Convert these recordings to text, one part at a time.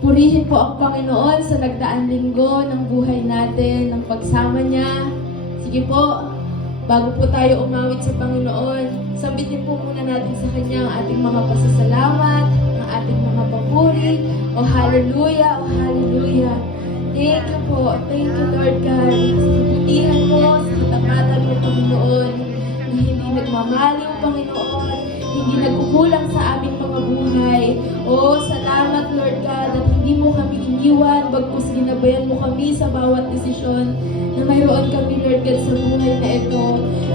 Purihin po ang Panginoon sa nagdaang linggo ng buhay natin, ng pagsama niya. Sige po, bago po tayo umawit sa Panginoon, sambitin po muna natin sa Kanya ang ating mga pasasalamat, ang ating mga papuri. O hallelujah, o hallelujah. Thank you po. Thank you, Lord God, sa kabutihan mo, sa katapatan mo, Panginoon, na hindi nagmamaliw, Panginoon, hindi nagkukulang sa aming mga buhay. O, salamat, Lord God, at hindi mo kami iniwan, bagkus ginabayan mo kami sa bawat desisyon na mayroon kami, Lord God, sa buhay na ito.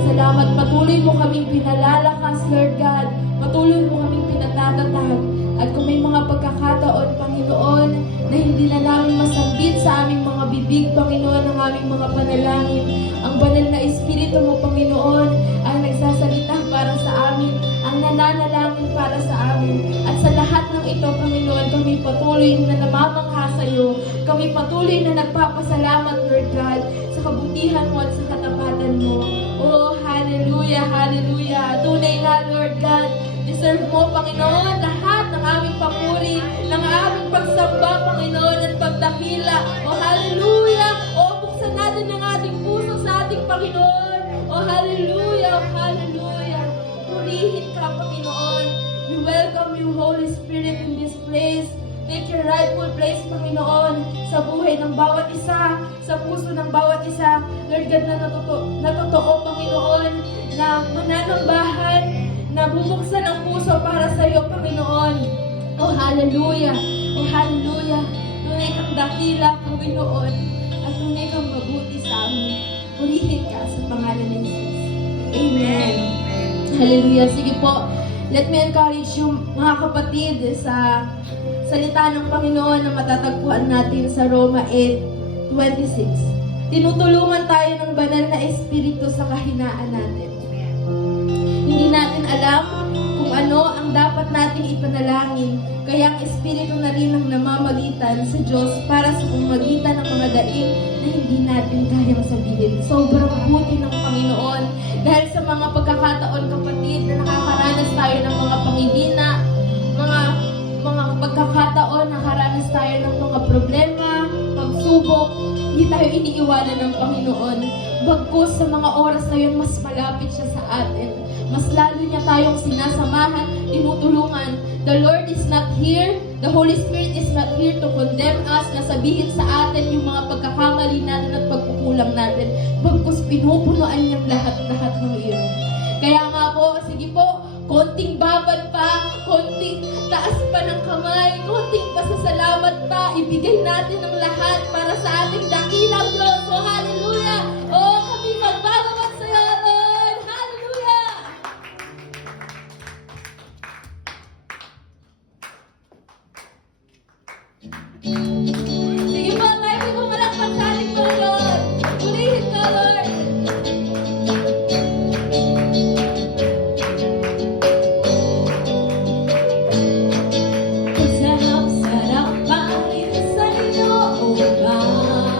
Salamat, patuloy mo kaming pinalalakas, Lord God, patuloy mo kaming pinatatatag. At kung may mga pagkakataon, Panginoon, na hindi na namin masambit sa aming mga bibig, Panginoon, ang aming mga panalangin, ang banal na Espiritu mo, Panginoon, ang nagsasalita para sa amin, ang nananalangin para sa amin. At sa lahat ng ito, Panginoon, kami patuloy na namamangha sa iyo. Kami patuloy na nagpapasalamat, Lord God, sa kabutihan mo at sa katapatan mo. Oh, hallelujah, hallelujah. Tunay nga, Lord God, deserve mo, Panginoon, lahat ng aming papuri, ng aming pagsamba, Panginoon, at pagdakila. O hallelujah! O buksan natin ang ating puso sa ating Panginoon. O hallelujah! O hallelujah! Purihin ka, Panginoon. We welcome you, Holy Spirit, in this place. Take your rightful place, Panginoon, sa buhay ng bawat isa, sa puso ng bawat isa. Lord God, na totoo, Panginoon, na mananambahan, na bubuksan ang puso para sa iyo, Panginoon. Oh, hallelujah! Oh, hallelujah! Tunay kang dakila, Panginoon, at tunay kang mabuti sa amin. Purihin ka sa pangalan ni Jesus. Amen. Hallelujah. Sige po, let me encourage you, mga kapatid, sa salita ng Panginoon na matatagpuan natin sa Roma 8:26. Tinutulungan tayo ng banal na Espiritu sa kahinaan natin. Hindi natin alam kung ano ang dapat nating ipanalangin, kaya ang Espiritu na rin ang namamagitan sa Diyos para sa pamamagitan ng mga daing na hindi natin kayang sabihin. Sobrang buti ng Panginoon dahil sa mga pagkakataon, kapatid, na nakakaranas tayo ng mga pangihina, mga pagkakataon, nakaranas tayo ng mga problema, pagsubok, hindi tayo iniiwanan ng Panginoon. Bagkus sa mga oras na yun, mas malapit siya sa atin. Mas lalo niya tayong sinasamahan, tinutulungan. The Lord is not here. The Holy Spirit is not here to condemn us, na sabihin sa atin yung mga pagkakamali natin at pagkukulang natin. Bagkus pinupunuan niyang lahat-lahat ng iyon. Kaya nga po, sige po, konting babad pa, konting taas pa ng kamay, konting pasasalamat pa, ibigay natin ang lahat para sa ating dakilang Diyos. Oh, hallelujah! Oh, kami magbabawat sa iyo, Lord! Hallelujah! Sige po, tayo mo malakpan sa ating Panginoon. Purihin ka, Lord! Sarap-sarap pa rin sa iyo, O Panginoon.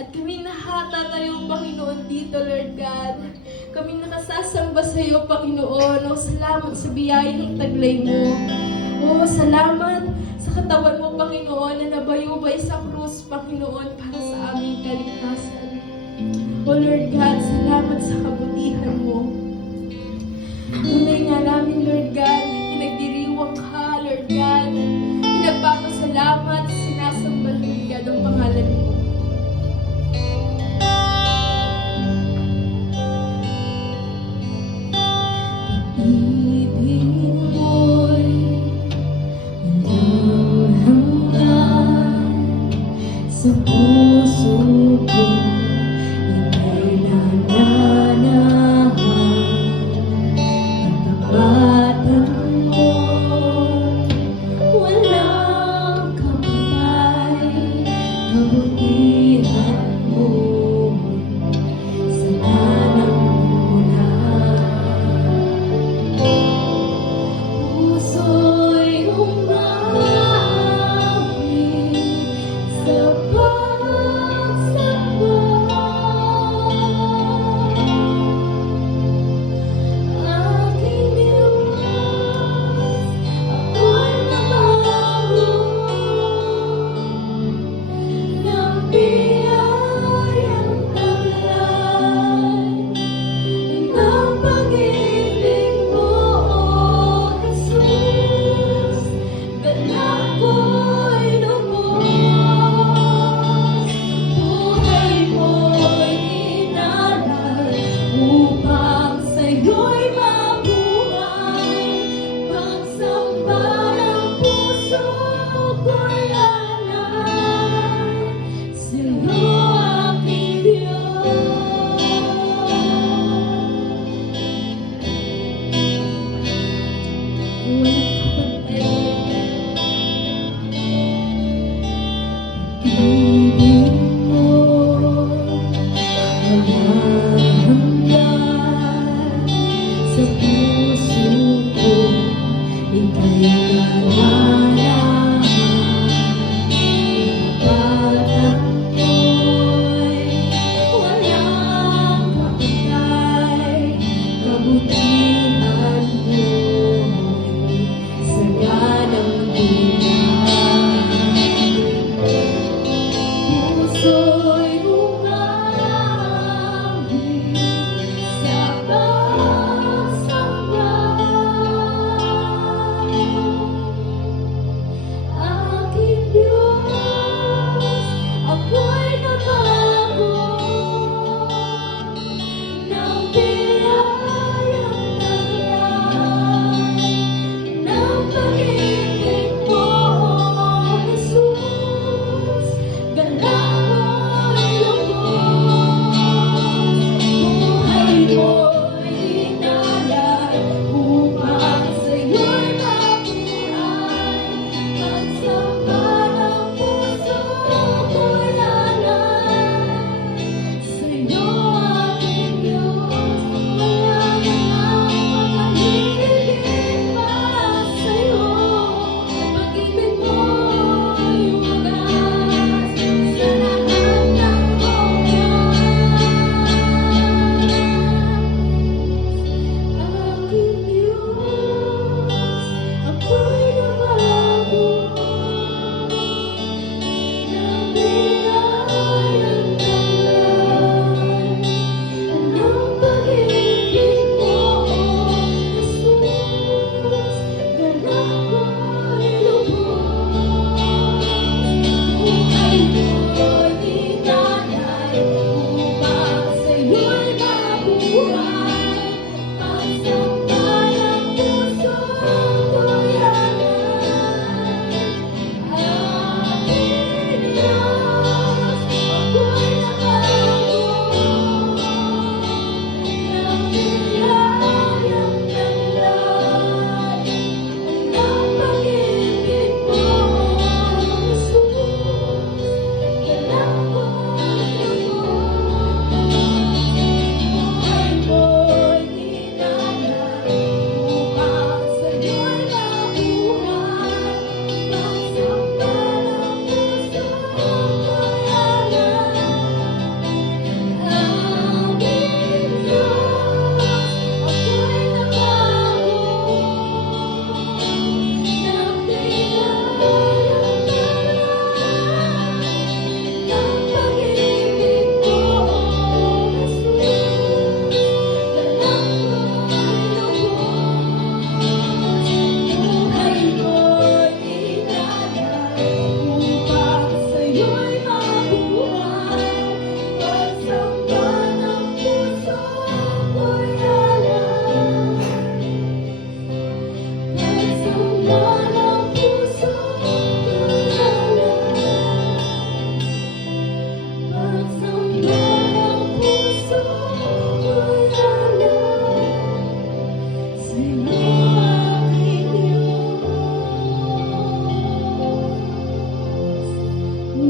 At kami nakatatayo, Panginoon, dito, Lord God. Kami nakasasamba sa iyo, Panginoon. O salamat sa biyayang taglay mo. O salamat sa katawan mo, Panginoon, na nabayubay sa krus, Panginoon, para sa aming kaligtasan. O Lord God, salamat sa kabutihan mo. Tunay nga namin, Lord God, pinagdiriwang ka, Lord God. Pinagpapasalamat, sinasambal, Lord God, ang pangalan mo. Ibig mo'y walang hanggan sa puso ko. Ika'y nananahan. Ang kabatan mo, walang kamatay. Kabutihan mo sa puso'y umawi sa pagsamba. Aking Diyos, ako'y namahaw ng biyayang taglay ng pag-ibig mo, O Jesus. Ganap ko'y lubos, buhay mo'y inalay, upang sa'yo'y mabuhay. Pagsamba ng puso ko'y alay, sa'yo aking Diyos. Ibig mo, walang hanggan sa puso ko. Ika'y nananahan. Kabatan ko'y walang kamatay. Kabutihan mo'y saganang buhay.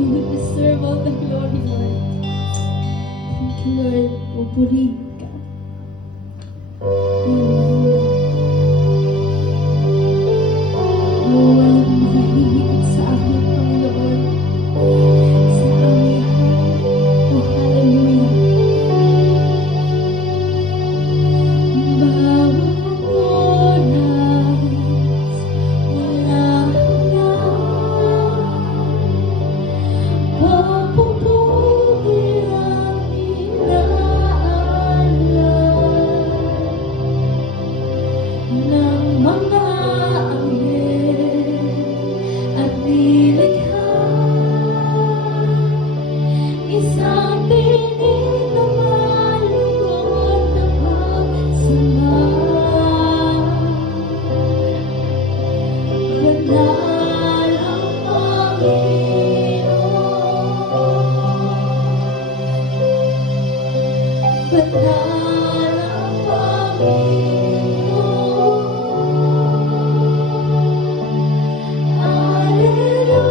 You deserve all the glory, Lord. Thank you, Lord. Pupuri ka. Hallelujah. Oh, walang mahihigit sa akin, Panginoon. Sa aming oh, hallelujah. Bawat oras wala na papupuri ang inaalay ng mga anghel at nilikha. Isang tinig na malungkot na pagsamba. Banal ang Panginoon. Banal ang Panginoon. Alleluia.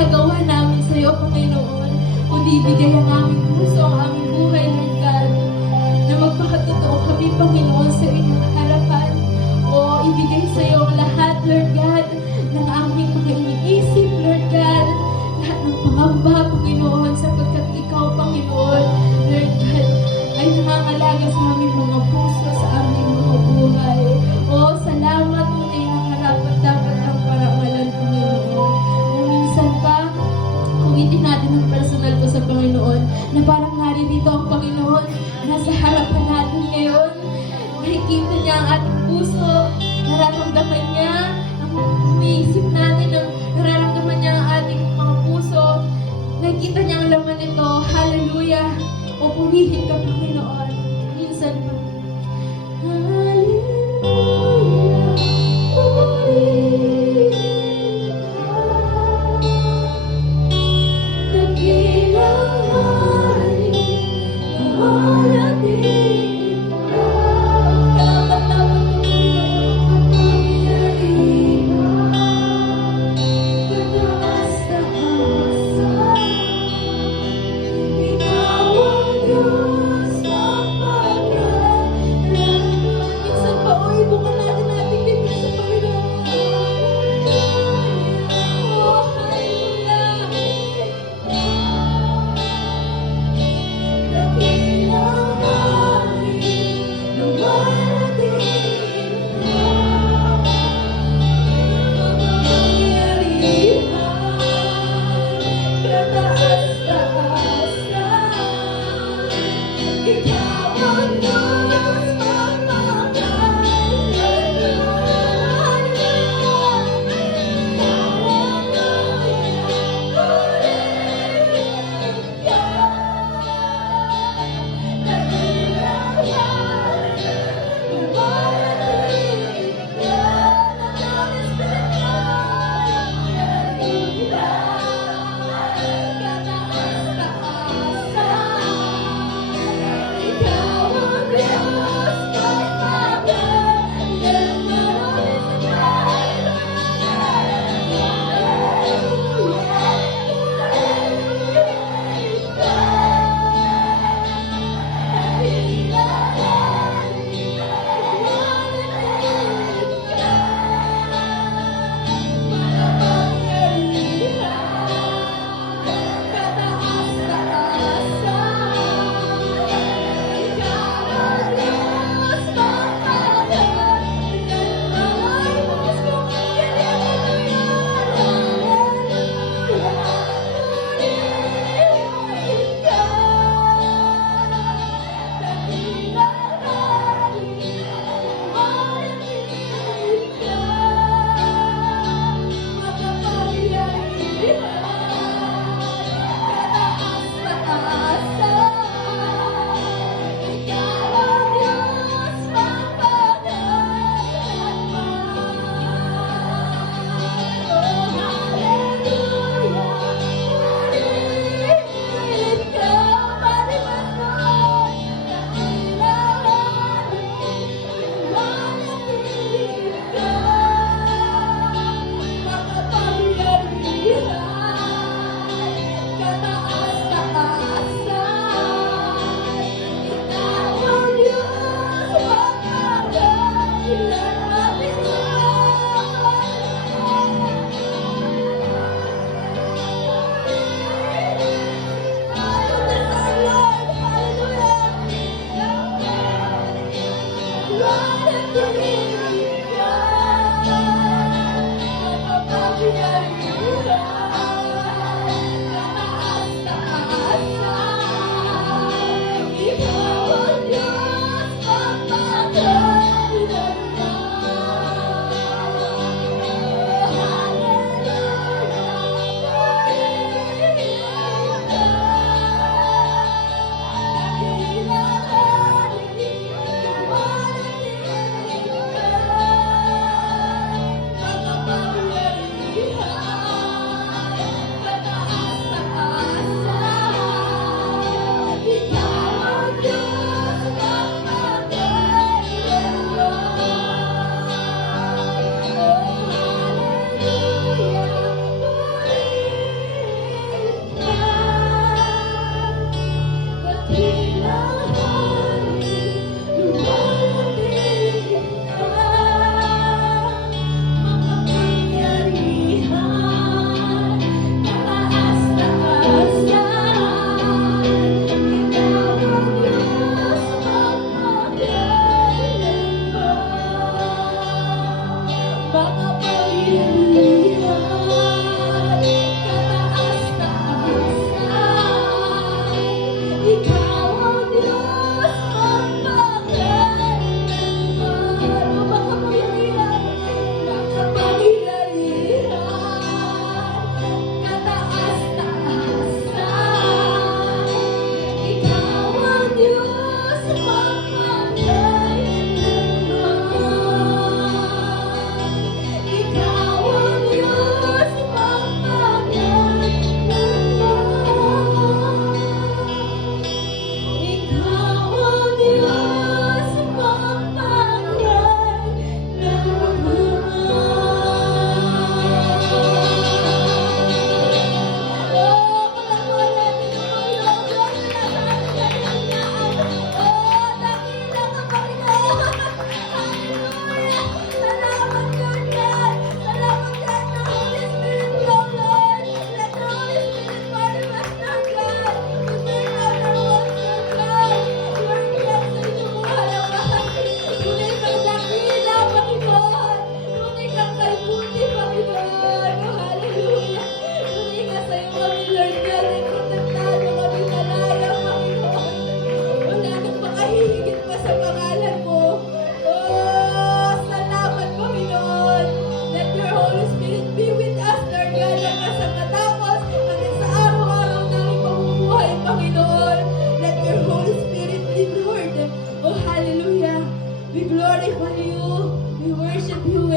igagawa namin sa iyo, Panginoon, kundi ibigay ang aming puso, ang aming buhay, Lord God, na magpakatotoo kami, Panginoon, sa inyong harapan. O ibigay sa iyo ang lahat, Lord God, ng aming mga iniisip, Lord God, lahat ng pangamba, Panginoon, sapagkat ikaw, Panginoon, Lord God, ay nangangalaga sa aming mga puso, sa aming mga buhay. O salamat, tunay na karapat dapat ng parangalan, Panginoon. Kung minsan pa, kung hindi natin ang personal ko sa Panginoon, na parang naririto ang Panginoon, nasa harapan natin ngayon, nakikita niya ang ating puso, nararamdaman niya, ang umiisip natin, ang nararamdaman niya ang ating mga puso, nakikita niya ang laman nito, hallelujah, o purihin ka, Panginoon, minsan pa, hallelujah, purihin ka, dakilang hari, mahal at Diyos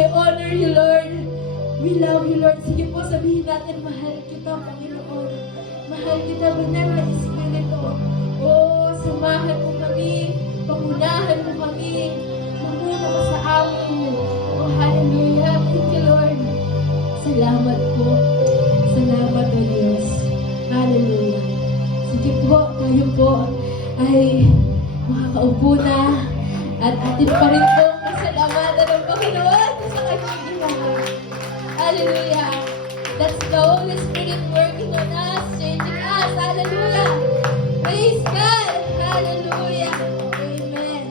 I honor you, Lord. We love you, Lord. Sige po, sabihin natin, mahal kita, Panginoon. Mahal kita, Banal na Espiritu. Oh, samahan mo kami, pangunahan mo kami, mamuna ka sa amin. Oh, hallelujah. Thank you, Lord. Salamat po. Salamat, O Diyos. Hallelujah. Sige po, tayo po ay makakaupo na at atin pa rin po pasalamatan ng Panginoon sa kanyang ginawa. Hallelujah. That's the Holy Spirit working on us, changing us. Hallelujah. Praise God. Hallelujah. Amen.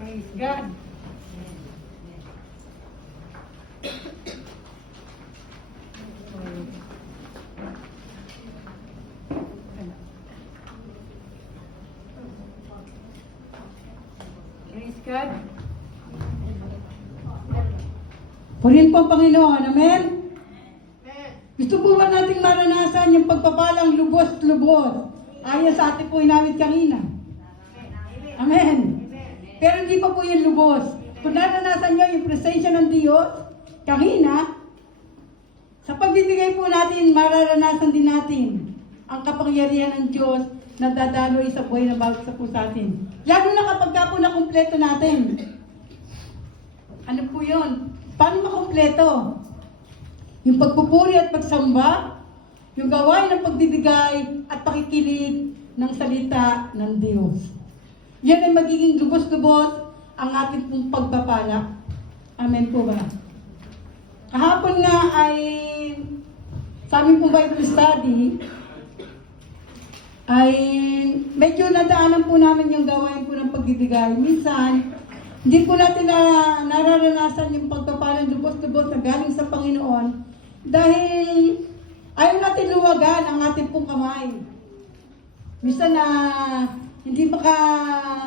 Praise God. Praise God. Purihin po ang Panginoon. Amen? Gusto po ba nating maranasan yung pagpapalang lubos-lubos? Ayon sa ating po inawit kanina. Amen. Pero hindi pa po yung lubos. Kung naranasan nyo yung presensya ng Diyos, kahina, sa pagbibigay po natin, mararanasan din natin ang kapangyarihan ng Diyos na dadaloy sa buhay na bawat sa po sa atin. Lalo na kapag ka po nakumpleto natin. Ano po yun? Paano makumpleto? Yung pagpupuri at pagsamba, yung gawain ng pagbibigay at pakikinig ng salita ng Diyos. Yan ay magiging lubos-lubos ang ating pong pagpapala. Amen po ba? Kahapon nga ay sa aming pong Bible study ay medyo nadaanan po namin yung gawain po ng pagbibigay. Minsan, hindi po natin nararanasan yung pagpapala lubos-lubos na galing sa Panginoon dahil ayaw natin luwagan ang ating pong kamay. Minsan na hindi makadalo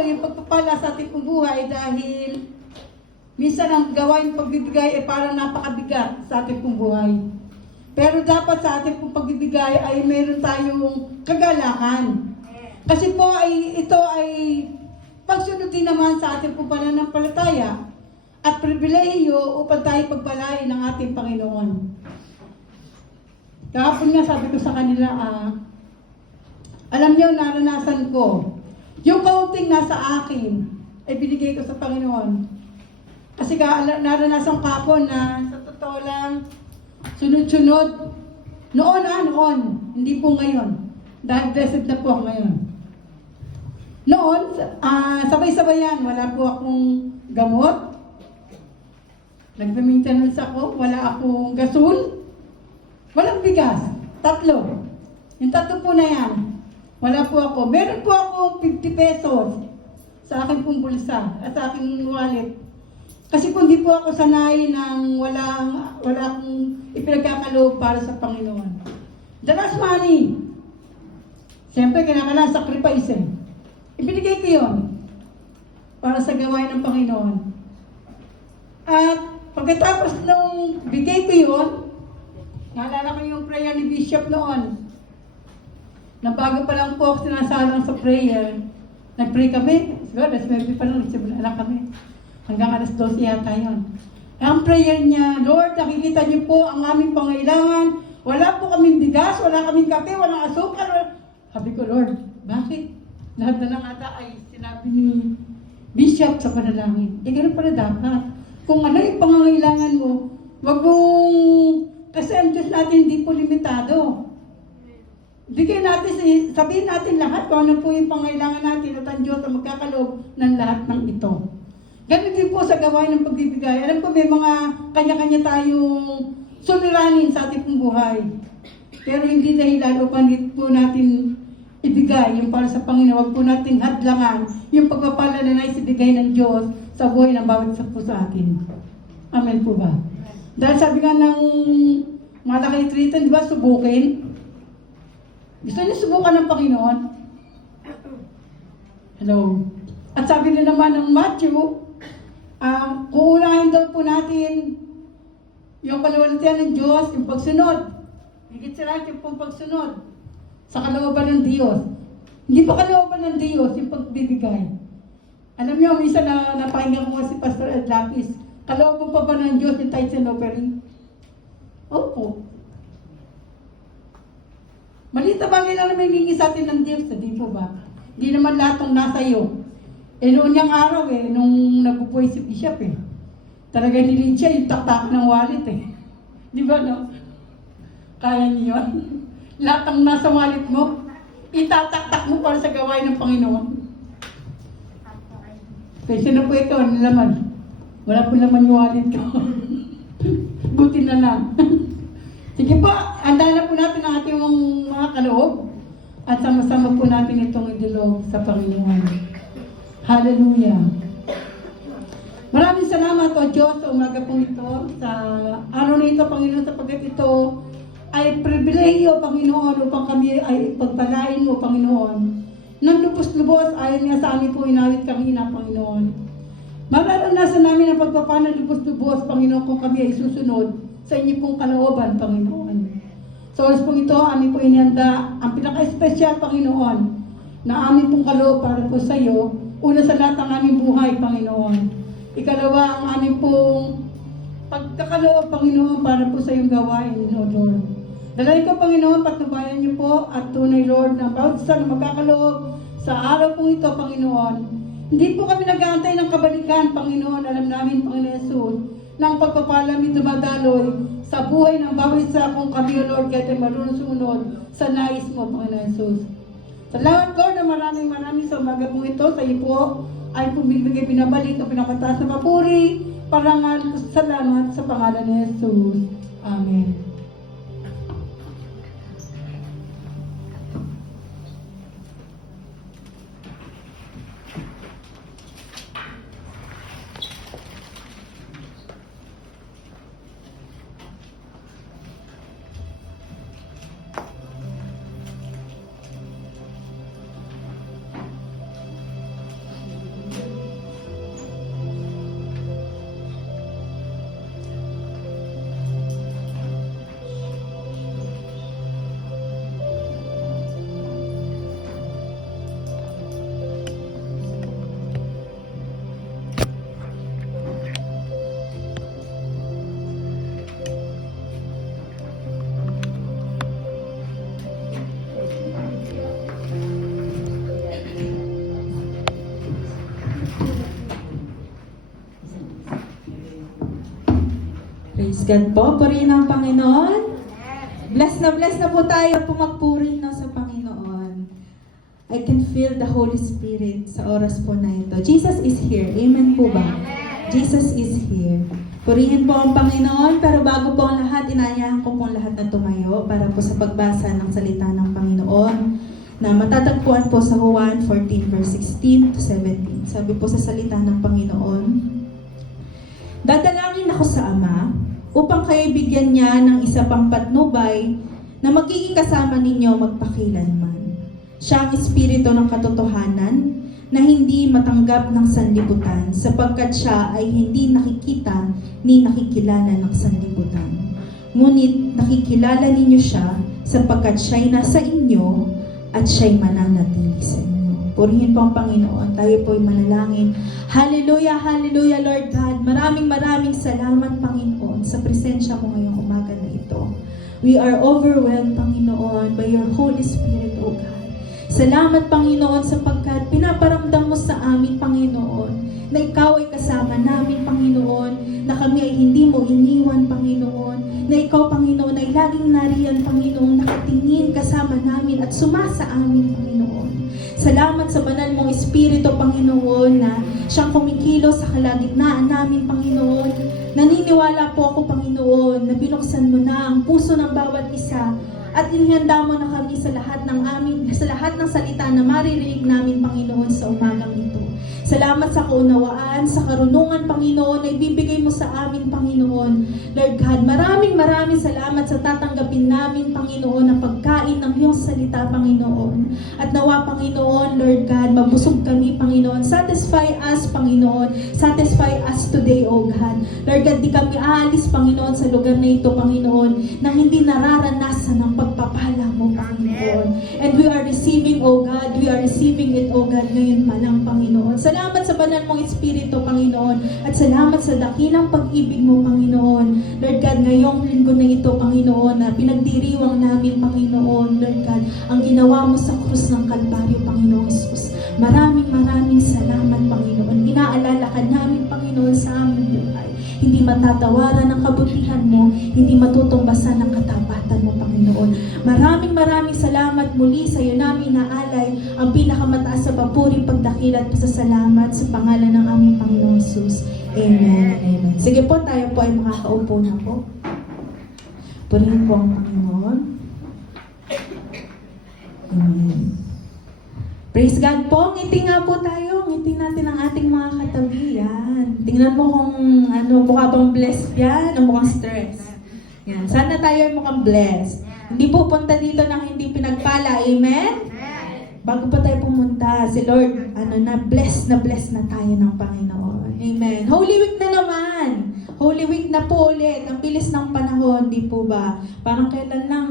yung pagpapala sa ating buhay dahil minsan ang gawain pagbibigay ay parang napakabigat sa ating buhay. Pero dapat sa ating pagbibigay ay meron tayong kagalakan. Kasi po ito ay pagsunod din naman sa ating pananampalataya at pribilehiyo upang tayo pagpalain ng ating Panginoon. Kahapon nga sabi ko sa kanila, alam niyo, naranasan ko. Yung kaunting nasa akin, ay binigay ko sa Panginoon. Kasi naranasan kahapon na sa totoo lang, sunod-sunod. Noon. Hindi po ngayon. Dahil blessed na po ako ngayon. Noon, sabay-sabayan. Wala po akong gamot. Nagpa-maintenance ako. Wala akong gasol. Walang bigas. 3. Yung 3 po na yan. Wala po ako. Meron po akong 50 pesos sa aking pong bulsa at sa aking wallet. Kasi kung hindi po ako sanay ng wala akong ipinagkakaloob para sa Panginoon. The last money. Siyempre, kailangan sacrifice eh. Ibinigay ko yun para sa gawain ng Panginoon. At pagkatapos nung bigay ko yun, naalala ko yung prayer ni Bishop noon. Na bago pa lang po ako sinasalang sa prayer, nag-pray kami. Siguro, alas 9 pa lang, anak kami. Hanggang alas 12 yata yun. Ang prayer niya, Lord, nakikita niyo po ang aming pangailangan. Wala po kaming bigas, wala kaming kape, walang asukal. Sabi ko, Lord, bakit? Lahat na lang ata ay sinabi ni Bishop sa panalangin. Ganoon pala dapat. Kung ano yung pangangailangan mo, wag mong, kasi ang Diyos natin hindi po limitado. Bigay natin, sabihin natin lahat kung ano po yung pangailangan natin at ang Diyos ang magkakaloob ng lahat ng ito. Ganun din po sa gawain ng pagbibigay. Alam ko may mga kanya-kanya tayong suliranin sa ating buhay. Pero hindi dahilan upang hindi po natin ibigay yung para sa Panginoon. Huwag po natin hadlangan yung pagpapala na nais ibigay ng Diyos sa buhay ng bawat isa po sa atin. Amen po ba? Dahil sabi nga ng malaki Triton, di ba, subukin? Gusto niyo subukan ng Panginoon? Hello? At sabi na naman ng Matthew, kuunahin daw po natin yung kaluwalhatian ng Diyos, yung pagsunod. Higit sa lahat yung pagsunod sa kalooban ng Diyos. Hindi pa kalooban ng Diyos yung pagbibigay. Alam niyo, minsan na napakinggan ko si Pastor Ed Lapis, kalooban pa ba ng Diyos yung tithes and offering? Opo. Maliit na bagay lang naman hihingi sa atin ng Diyos, di po ba? Hindi naman lahat ng nasa iyo. Noon niyang araw nung nagpupuhay si Bishop talaga nilid siya yung taktakan ng wallet Di ba, no? Kaya niyo yun? Lahat ng nasa wallet mo, itataktak mo para sa gawain ng Panginoon. Kasi na po ito, ano laman? Wala po naman yung wallet ko. Buti na lang. Sige po, handa na po natin ang ating mga kaloob at sama-sama po natin itong idulog sa Panginoon. Hallelujah. Maraming salamat o Diyos sa umaga po ito, sa araw na ito, Panginoon, sapagkat ito ay pribilehiyo, Panginoon, upang kami ay pagpalain mo, Panginoon. Nang lubos-lubos, ayon nga sa amin po inawit kanina, Panginoon. Mararanasan namin ang pagpapana lubos-lubos, Panginoon, kung kami ay susunod sa inyo pong kalooban, Panginoon. Sa oras pong ito, amin po inihanda ang pinaka-espesyal, Panginoon, na amin pong kaloob para po sa iyo. Una sa lahat ang aming buhay, Panginoon. Ikalawa, ang aming pong pagkakaloob, Panginoon, para po sa iyong gawain, O Lord. Dalay ko, Panginoon, patnubayan niyo po at tunay, Lord, na bawat isa na magkakaloob sa araw po ito, Panginoon. Hindi po kami nag-aantay ng kabalikan, Panginoon. Alam namin, Panginoon Jesus, na ang pagpapalami dumadaloy sa buhay ng bawat isa kung kami, O Lord, kahit ay marunong sumunod sa nais mo, Panginoon Jesus. Salamat, Lord, na maraming sa umaga po ito. Sa iyo po ay pumibigay, binabalik o pinapataas na papuri, parangal, salamat sa pangalan ni Jesus. Amen. Praise God po. Purihin ang Panginoon. Bless na po tayo pumagpuri na sa Panginoon. I can feel the Holy Spirit sa oras po na ito. Jesus is here. Amen po ba? Jesus is here. Purihin po ang Panginoon, pero bago po ang lahat, inaayahan ko po ang lahat na tumayo para po sa pagbasa ng salita ng Panginoon na matatagpuan po sa Juan 14 verse 16 to 17. Sabi po sa salita ng Panginoon, "Dadalangin ako sa Ama upang kayo bigyan niya ng isa pang patnubay na magiging kasama ninyo magpakilanman. Siya ang espiritu ng katotohanan na hindi matanggap ng sanlibutan sapagkat siya ay hindi nakikita ni nakikilala ng sanlibutan. Ngunit nakikilala ninyo siya sapagkat siya'y nasa inyo at siya'y mananatili sa inyo." Purihin po ang Panginoon. Tayo po'y manalangin. Hallelujah, hallelujah, Lord God. Maraming salamat, Panginoon, sa presensya mo ngayong umaga na ito. We are overwhelmed, Panginoon, by your Holy Spirit, O God. Salamat, Panginoon, sapagkat pinaparamdam mo sa amin, Panginoon, na ikaw ay kasama namin, Panginoon, na kami ay hindi mo iniwan, Panginoon, na ikaw, Panginoon, ay laging nariyan, Panginoon, nakatingin kasama namin at sumasa amin, Panginoon. Salamat sa banal mong Espiritu, Panginoon, na siyang kumikilos sa kalagitnaan namin, Panginoon. Naniniwala po ako, Panginoon, na binuksan mo na ang puso ng bawat isa at inihanda mo na kami sa lahat ng salita na maririnig namin, Panginoon, sa umagang ito. Salamat sa kaunawaan, sa karunungan, Panginoon, na ibibigay mo sa amin, Panginoon. Lord God, maraming salamat sa tatanggapin namin, Panginoon, na pagkain ng iyong salita, Panginoon. At nawa, Panginoon, Lord God, mabusog kami, Panginoon. Satisfy us, Panginoon. Satisfy us today, O God. Lord God, di kami aalis, Panginoon, sa lugar na ito, Panginoon, na hindi nararanasan ang pagpapala mo, Panginoon. And we are receiving, O God, we are receiving it, O God, ngayon pa lang, Panginoon. Salamat sa banal mong Espiritu, Panginoon. At salamat sa dakilang pag-ibig mo, Panginoon. Lord God, ngayong linggo na ito, Panginoon, na pinagdiriwang namin, Panginoon, Lord God, ang ginawa mo sa krus ng Kalbaryo, Panginoon Jesus. Maraming salamat, Panginoon. Inaalala ka namin, Panginoon, sa aming buhay. Hindi matatawaran ng kabutihan mo, hindi matutumbasan ng katapatan mo, Panginoon. Maraming salamat muli sa iyo namin naalay ang pinakamataas sa papuri, pagdakila at pasasalamat sa pangalan ng aming Panginoon Jesus. Amen. Amen. Sige po, tayo po ay makakaupo na po. Purihin po ang Panginoon. Amen. Praise God po. Ngiti nga po tayo. Ngiti natin ang ating mga katabi. Yan. Tingnan mo kung mukha bang blessed yan o mukhang stress. Yan. Sana tayo ay mukhang blessed. Hindi po punta dito nang hindi pinagpala. Amen? Bago pa tayo pumunta, si Lord, bless na tayo ng Panginoon. Amen. Holy Week na naman. Holy Week na po ulit. Ang bilis ng panahon, di po ba? Parang kailan lang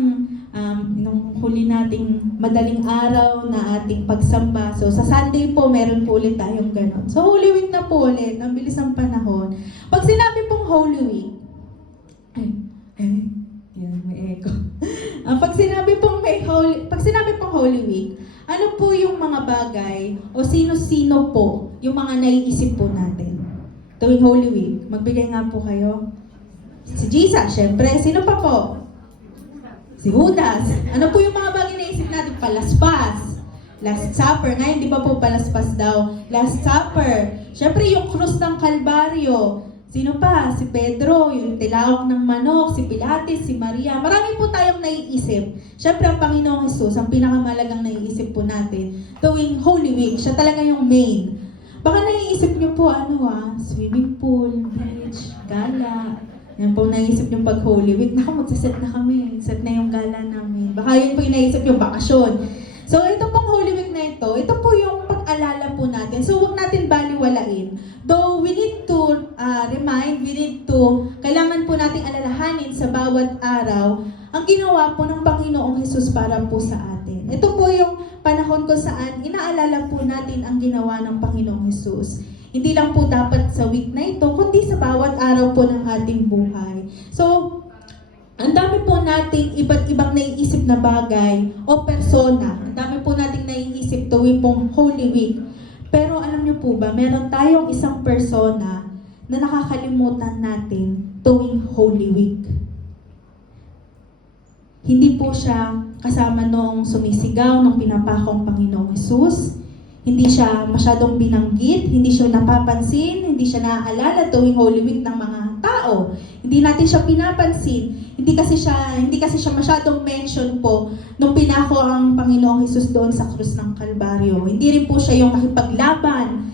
nung huli nating madaling araw na ating pagsamba. So, sa Sunday po, meron po ulit tayong ganon. So, Holy Week na po ulit. Ang bilis ng panahon. Pag sinabi pong Holy Week, yan, may echo. Pag sinabi pong Holy Week, ano po yung mga bagay o sino-sino po yung mga naiisip po natin tuwing Holy Week? Magbigay nga po kayo. Si Jesus, syempre. Sino pa po? Si Judas. Ano po yung mga bagay na isip natin? Palaspas. Last Supper. Ngayon, di ba po palaspas daw? Last Supper. Siyempre, yung krus ng Kalbaryo. Sino pa? Si Pedro, yung tilawak ng manok, si Pilates, si Maria. Marami po tayong naiisip. Siyempre, ang Panginoong Jesus, ang pinakamalagang naiisip po natin tuwing Holy Week. Siya talaga yung main. Baka naiisip niyo po, swimming pool, beach, gala. Yan po naisip yung pag Holy Week. Naku, magsiset na kami. Set na yung gala namin. Baka yun po yung naisip yung bakasyon. So, ito pong Holy Week na ito po yung pag-alala po natin. So, huwag natin baliwalain. Though we need to kailangan po nating alalahanin sa bawat araw ang ginawa po ng Panginoong Jesus para po sa atin. Ito po yung panahon kung saan inaalala po natin ang ginawa ng Panginoong Jesus. Hindi lang po dapat sa week na ito, kundi sa bawat araw po ng ating buhay. So, ang dami po nating iba't ibang naiisip na bagay o persona. Ang dami po nating naiisip tuwing pong Holy Week. Pero alam niyo po ba, meron tayong isang persona na nakakalimutan natin tuwing Holy Week. Hindi po siya kasama nung sumisigaw ng pinapakong Panginoong Jesus. Hindi siya masyadong binanggit, hindi siya napapansin, hindi siya naaalala tuwing Holy Week ng mga tao. Hindi natin siya pinapansin. Hindi kasi siya masyadong mention po nung pinako ang Panginoong Hesus doon sa krus ng Kalbaryo. Hindi rin po siya yung nakipaglaban.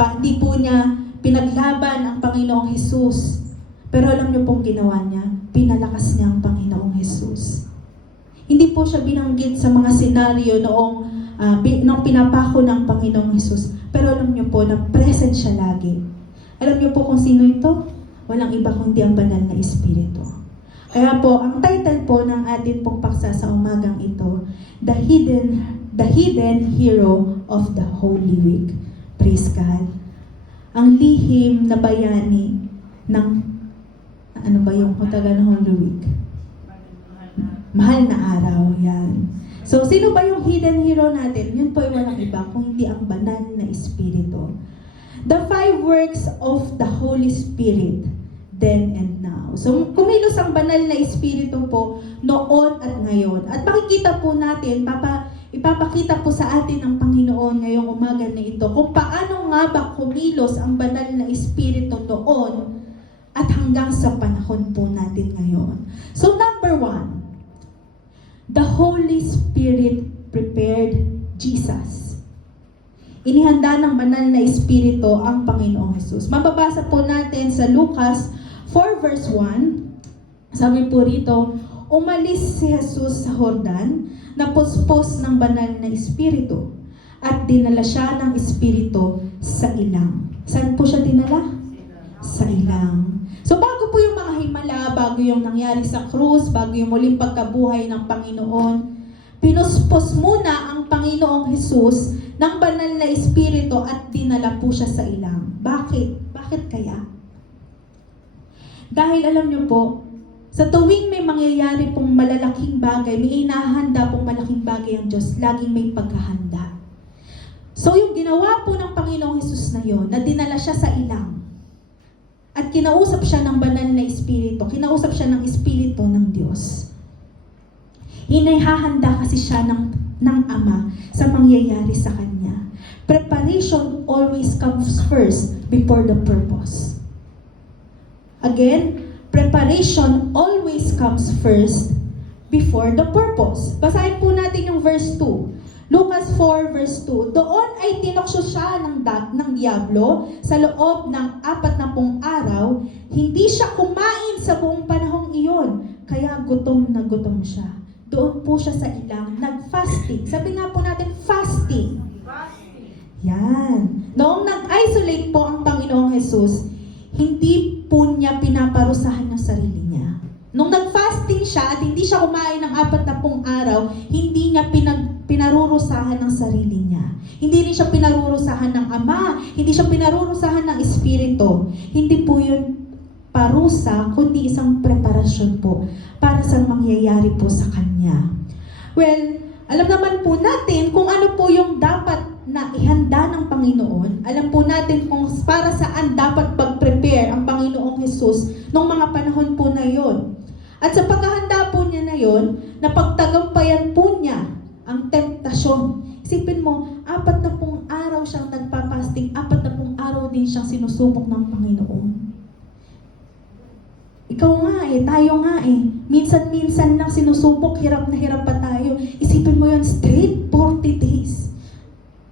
Hindi po niya pinaglaban ang Panginoong Hesus. Pero alam niyo pong ginawa niya, pinalakas niya ang Panginoong Hesus. Hindi po siya binanggit sa mga senaryo noong nung pinapako ng Panginoong Hesus. Pero alam niyo po na present siya lagi. Alam niyo po kung sino ito? Walang iba kundi ang banal na Espiritu. Kaya po, ang title po ng atin pong paksa sa umagang ito, The Hidden Hero of the Holy Week. Praise God. Ang lihim na bayani ng, ano ba yung taga ng Holy Week? Mahal na araw, yan. So, sino ba yung hidden hero natin? Yun po ay walang iba, kung hindi ang banal na Espiritu. The 5 works of the Holy Spirit, then and now. So, kumilos ang banal na Espiritu po noon at ngayon. At makikita po natin, ipapakita po sa atin ng Panginoon ngayong umaga na ito kung paano nga ba kumilos ang banal na Espiritu noon at hanggang sa panahon po natin ngayon. So, number 1, the Holy Spirit prepared Jesus. Inihanda ng banal na espiritu ang Panginoong Hesus. Mababasa po natin sa Lucas 4 verse 1. Sabi po rito, umalis si Jesus sa Jordan na puspos ng banal na espiritu at dinala siya ng espiritu sa ilang. Saan po siya dinala? Sa ilang. So bago po yung mga himala, bago yung nangyari sa krus, bago yung muling pagkabuhay ng Panginoon, pinuspos muna ang Panginoong Hesus ng banal na espiritu at dinala po siya sa ilang. Bakit? Bakit kaya? Dahil alam niyo po, sa tuwing may mangyayari pong malalaking bagay, may inahanda pong malaking bagay ang Diyos, laging may paghahanda. So yung ginawa po ng Panginoong Hesus na yon, na dinala siya sa ilang, at kinausap siya ng banal na espiritu, kinausap siya ng espiritu ng Diyos. Inihahanda kasi siya ng Ama sa mangyayari sa Kanya. Preparation always comes first before the purpose. Again, preparation always comes first before the purpose. Basahin po natin yung verse 2. Lucas 4 verse 2. Doon ay tinokso siya ng diablo sa loob ng 40 araw. Hindi siya kumain sa buong panahong iyon. Kaya gutom na gutom siya. Doon po siya sa ilang nag-fasting. Sabi nga po natin, fasting. Yan. Noong nag-isolate po ang Panginoong Hesus, hindi po niya pinaparusahan yung sarili niya. Nung nag-fasting siya at hindi siya kumain ng 40 araw, hindi niya pinarurusahan ng sarili niya. Hindi rin siya pinarurusahan ng Ama, hindi siya pinarurusahan ng Espiritu. Hindi po yun parusa, kundi isang preparasyon po para sa mangyayari po sa Kanya. Well, alam naman po natin kung ano po yung dapat na ihanda ng Panginoon. Alam po natin kung para saan dapat pag-prepare ang Panginoong Hesus noong mga panahon po na yon. At sa paghahanda po niya na yon, napagtagampayan po niya ang temptasyon. Isipin mo, 40 araw siyang nagpa-fasting, 40 araw din siyang sinusubok ng Panginoon. Ikaw nga tayo nga minsan-minsan lang sinusubok, hirap na hirap pa tayo. Isipin mo yun, straight 40 days.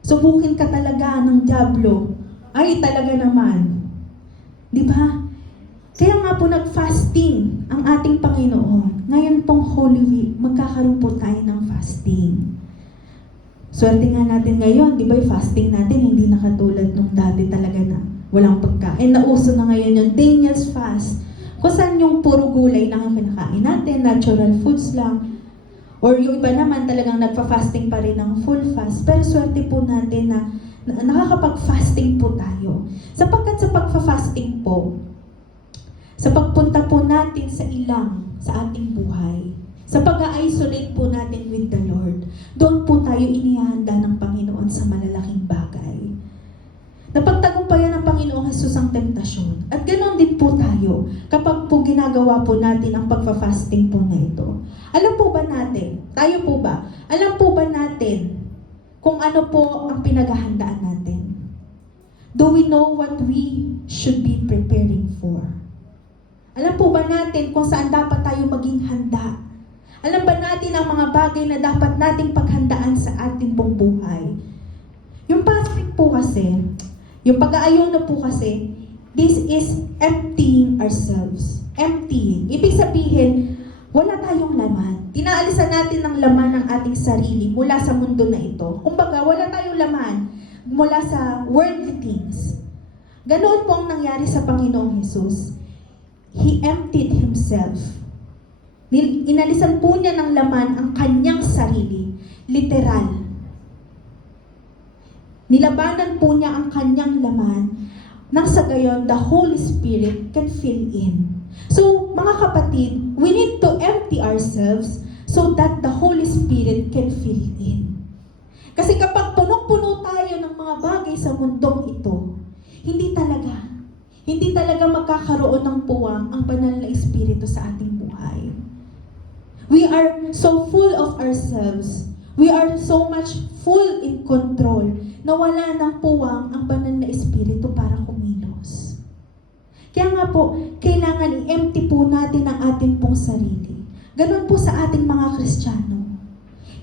Subukin ka talaga ng diablo. Ay, talaga naman. Di ba? Kaya nga po nag-fasting ang ating Panginoon. Ngayon pong Holy Week, magkakaroon po tayo ng fasting. Swerte nga natin ngayon, di ba yung fasting natin hindi na katulad nung dati talaga na walang pagkain. Nauso na ngayon yung Daniel's fast. Kung saan yung puro gulay na kinakain natin, natural foods lang. Or yung iba naman talagang nagpa-fasting pa rin ng full fast. Pero swerte po natin na nakakapag-fasting po tayo. Sapagkat sa pagpa-fasting po, sa pagpunta po natin sa ilang sa ating buhay, sa pag-isolate po natin with the Lord, doon po tayo inihahanda ng Panginoon sa malalaking bagay. Napagtagumpayan ng Panginoong Hesus ang temptasyon. At ganoon din po tayo kapag po ginagawa po natin ang pagpa-fasting po na ito. Alam po ba natin, tayo po ba, alam po ba natin kung ano po ang pinaghahandaan natin? Do we know what we should be preparing for? Alam po ba natin kung saan dapat tayo maging handa? Alam ba natin ang mga bagay na dapat nating paghandaan sa ating pong buhay? Yung fasting po kasi, yung pag-aayuno po kasi, this is emptying ourselves. Emptying. Ibig sabihin, wala tayong laman. Tinaalisan natin ng laman ng ating sarili mula sa mundo na ito. Kumbaga, wala tayong laman mula sa worldly things. Ganoon po ang nangyari sa Panginoong Hesus. He emptied Himself. Inalisan po niya ng laman ang kanyang sarili. Literal. Nilabanan po niya ang kanyang laman nang sa gayon, the Holy Spirit can fill in. So, mga kapatid, we need to empty ourselves so that the Holy Spirit can fill in. Kasi kapag punong-puno tayo ng mga bagay sa mundong ito, hindi talaga magkakaroon ng puwang ang banal na Espiritu sa ating buhay. We are so full of ourselves. We are so much full in control na wala ng puwang ang banal na Espiritu para kumilos. Kaya nga po, kailangan i-empty po natin ang ating pong sarili. Ganon po sa ating mga Kristiyano.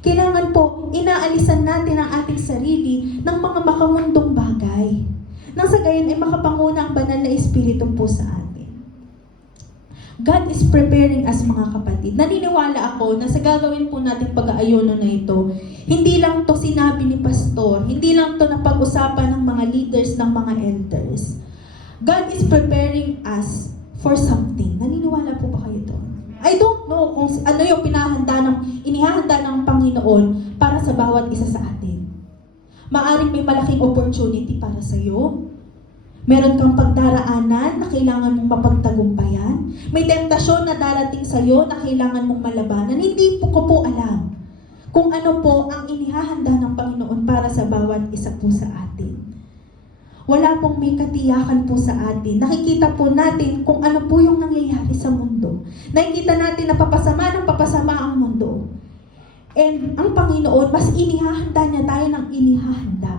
Kailangan po, inaalisan natin ang ating sarili ng mga makamundong bagay. Nang sa gayon ay makapanguna ang banal na Espiritu po sa atin. God is preparing us, mga kapatid. Naniniwala ako na sa gagawin po natin pag-aayuno na ito, hindi lang to sinabi ni pastor, hindi lang to napag-usapan ng mga leaders, ng mga elders. God is preparing us for something. Naniniwala po ba kayo doon? I don't know kung ano yung inihahanda ng Panginoon para sa bawat isa sa atin. Maaring may malaking opportunity para sa iyo. Meron kang pagdaraanan na kailangan mong mapagtagumpayan. May temptasyon na darating sa iyo na kailangan mong malabanan. Hindi ko po alam kung ano po ang inihahanda ng Panginoon para sa bawat isa po sa atin. Wala pong may katiyakan po sa atin. Nakikita po natin kung ano po yung nangyayari sa mundo. Nakikita natin na papasama ang mundo. And ang Panginoon, mas inihahanda niya tayo ng inihahanda.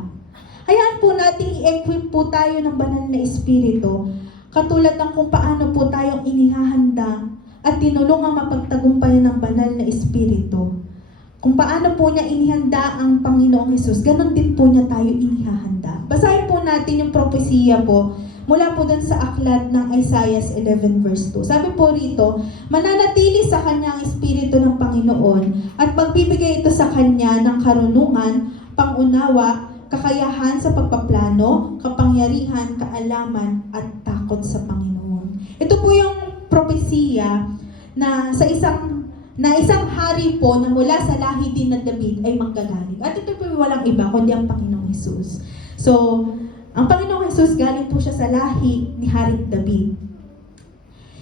Hayaan po natin i-equip po tayo ng banal na Espiritu, katulad ng kung paano po tayong inihahanda at tinulungang mapagtagumpayan ng banal na Espiritu. Kung paano po niya inihanda ang Panginoong Hesus, ganon din po niya tayo inihahanda. Basahin po natin yung propesiya po mula po dun sa aklat ng Isaiah 11 verse 2. Sabi po rito, mananatili sa kanya ang Espiritu ng Panginoon at magbibigay ito sa kanya ng karunungan, pangunawa, kakayahan sa pagpaplano, kapangyarihan, kaalaman, at takot sa Panginoon. Ito po yung propesiya na isang hari po na mula sa lahi din ng David ay manggagaling. At ito po walang iba kundi ang Panginoong Hesus. So, ang Panginoong Hesus galing po siya sa lahi ni Haring David.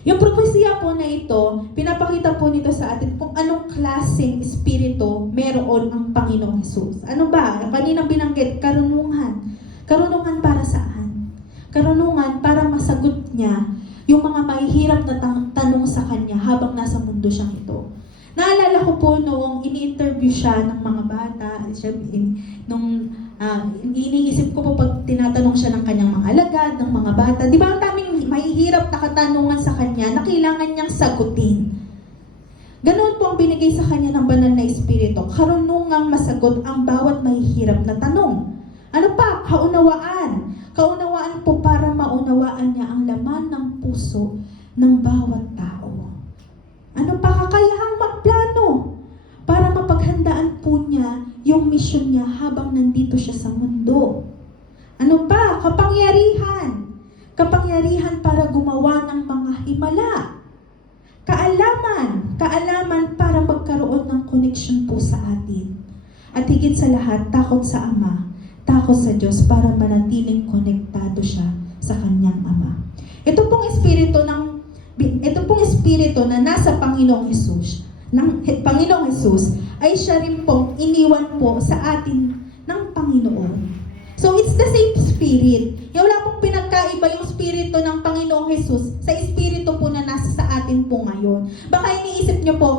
Yung propesiya po na ito, pinapakita po nito sa atin kung anong klaseng espiritu meron ang Panginoong Hesus. Ano ba? Kaninang binanggit, karunungan. Karunungan para saan? Karunungan para masagot niya yung mga mahihirap na tanong sa kanya habang nasa mundo siyang ito. Naalala ko po noong ini-interview siya ng mga bata, iniisip ko po pag tinatanong siya ng kanyang mga alagad, ng mga bata, di ba ang daming mahihirap na katanungan sa kanya na kailangan niyang sagutin. Ganoon po ang binigay sa kanya ng banal na Espiritu, karunungang masagot ang bawat mahihirap na tanong. Ano pa? Kaunawaan. Kaunawaan po para maunawaan niya ang laman ng puso ng bawat tao. Ano pa? Kakayahang magplano para mapaghandaan po niya yung misyon niya habang nandito siya sa mundo. Ano pa? Kapangyarihan. Kapangyarihan para gumawa ng mga himala. Kaalaman. Kaalaman para magkaroon ng connection po sa atin. At higit sa lahat, takot sa Ama. Takot sa Diyos para manatiling konektado siya sa kanyang Ama. Ito pong espiritu na nasa Panginoong Hesus, Panginoong Hesus, ay siya rin pong iniwan po sa atin ng Panginoon. So it's the same spirit. Wala pong pinagkaiba yung spirito ng Panginoong Hesus sa espiritu po na nasa sa atin po ngayon. Baka iniisip nyo po,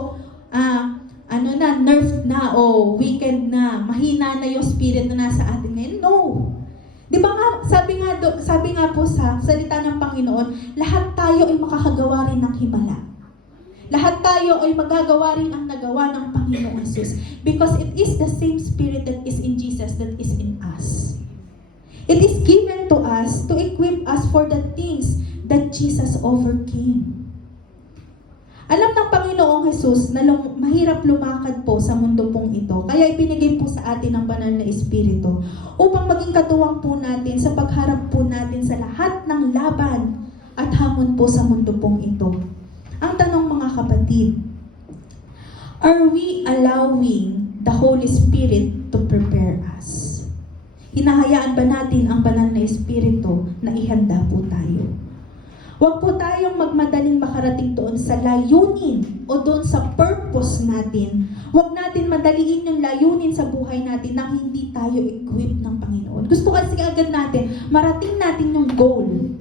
nerfed na o weekend na, mahina na yung spirit na nasa atin ngayon. No. Di ba nga, sabi nga po sa salita ng Panginoon, lahat tayo ay makakagawa rin ng himala. Lahat tayo ay magagawa rin ang nagawa ng Panginoong Hesus. Because it is the same spirit that is in Jesus that is in us. It is given to us to equip us for the things that Jesus overcame. Alam ng Panginoong Hesus na mahirap lumakad po sa mundo pong ito. Kaya ibinigay po sa atin ang banal na Espiritu upang maging katuwang po natin sa pagharap po natin sa lahat ng laban at hamon po sa mundo pong ito. Ang tanong mga kapatid, are we allowing the Holy Spirit to prepare us? Hinahayaan ba natin ang banal na Espiritu na ihanda po tayo? Huwag po tayong magmadaling makarating doon sa layunin o doon sa purpose natin. Huwag natin madaliin yung layunin sa buhay natin nang hindi tayo equipped ng Panginoon. Gusto kasi agad natin, marating natin yung goal.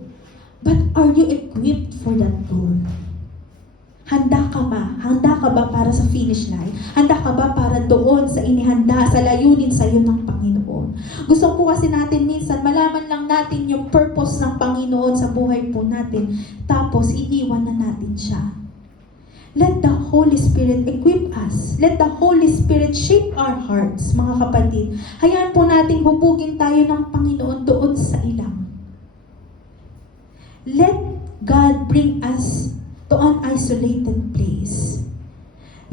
But are you equipped for that goal? Handa ka ba? Handa ka ba para sa finish line? Handa ka ba para doon sa inihanda, sa layunin sa iyo ng Panginoon? Gusto po kasi natin minsan, malaman lang natin yung purpose ng Panginoon sa buhay po natin, tapos iiwan na natin siya. Let the Holy Spirit equip us. Let the Holy Spirit shape our hearts, mga kapatid. Hayaan po nating hubugin tayo ng Panginoon doon sa ilang. Let God bring us to an isolated place.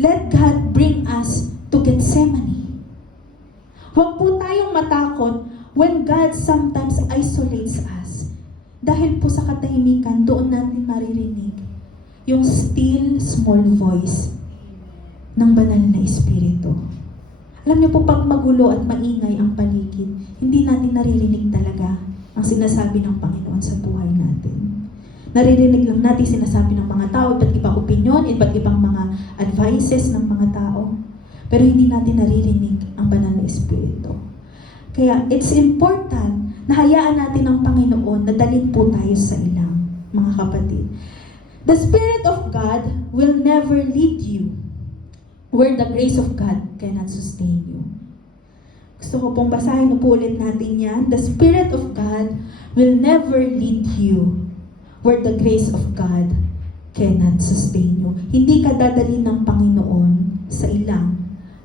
Let God bring us to Gethsemane. Huwag po tayong matakot when God sometimes isolates us. Dahil po sa katahimikan, doon natin maririnig yung still small voice ng banal na Espiritu. Alam niyo po, pag magulo at maingay ang paligid, hindi natin naririnig talaga ang sinasabi ng Panginoon sa buhay natin. Naririnig lang natin sinasabi ng mga tao, iba't ibang opinion, iba't ibang mga advices ng mga tao. Pero hindi natin naririnig ang banal na Espiritu. Kaya it's important na hayaan natin ang Panginoon na dalhin po tayo sa ilang, mga kapatid. The Spirit of God will never lead you where the grace of God cannot sustain you. Gusto ko pong basahin po ulit natin yan. The Spirit of God will never lead you where the grace of God cannot sustain you. Hindi ka dadalhin ng Panginoon sa ilang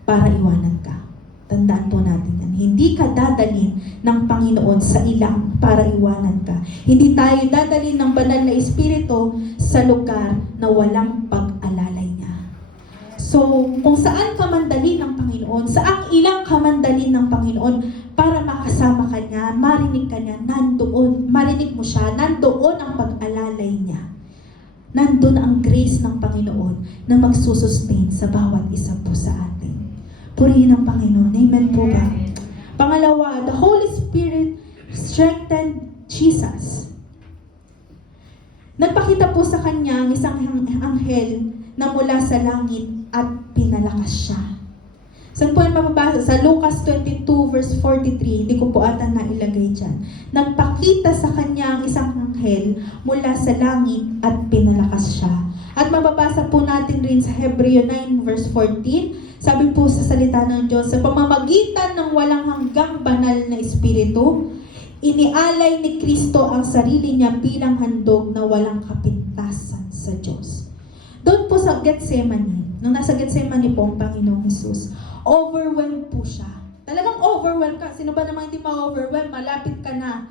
para iwanan ka. Tandaan po natin yan. Hindi ka dadalhin ng Panginoon sa ilang para iwanan ka. Hindi tayo dadalhin ng banal na Espiritu sa lugar na walang pag-alalay niya. So, kung saan ka mandalhin ng Panginoon, saang ilang ka mandalhin ng Panginoon para makasama ka niya, marinig ka niya, nandoon, marinig mo siya, nandoon ang pag-alalay niya. Nandoon ang grace ng Panginoon na magsusustain sa bawat isa po sa atin. Purihin ang Panginoon. Amen po ba? Pangalawa, the Holy Spirit strengthened Jesus. Nagpakita po sa kanya ang isang anghel na mula sa langit at pinalakas siya. Saan po yung mababasa? Sa Lucas 22 verse 43, hindi ko po ata nailagay dyan. Nagpakita sa kanya ang isang anghel mula sa langit at pinalakas siya. At mababasa po natin rin sa Hebreo 9 verse 14, sabi po sa salita ng Diyos, sa pamamagitan ng walang hanggang banal na Espiritu, inialay ni Kristo ang sarili niya bilang handog na walang kapintasan sa Diyos. Doon po sa Gethsemane, nung nasa Gethsemane po ang Panginoong Jesus, overwhelmed po siya. Talagang overwhelmed ka. Sino ba naman hindi ma-overwhelmed? Malapit ka na.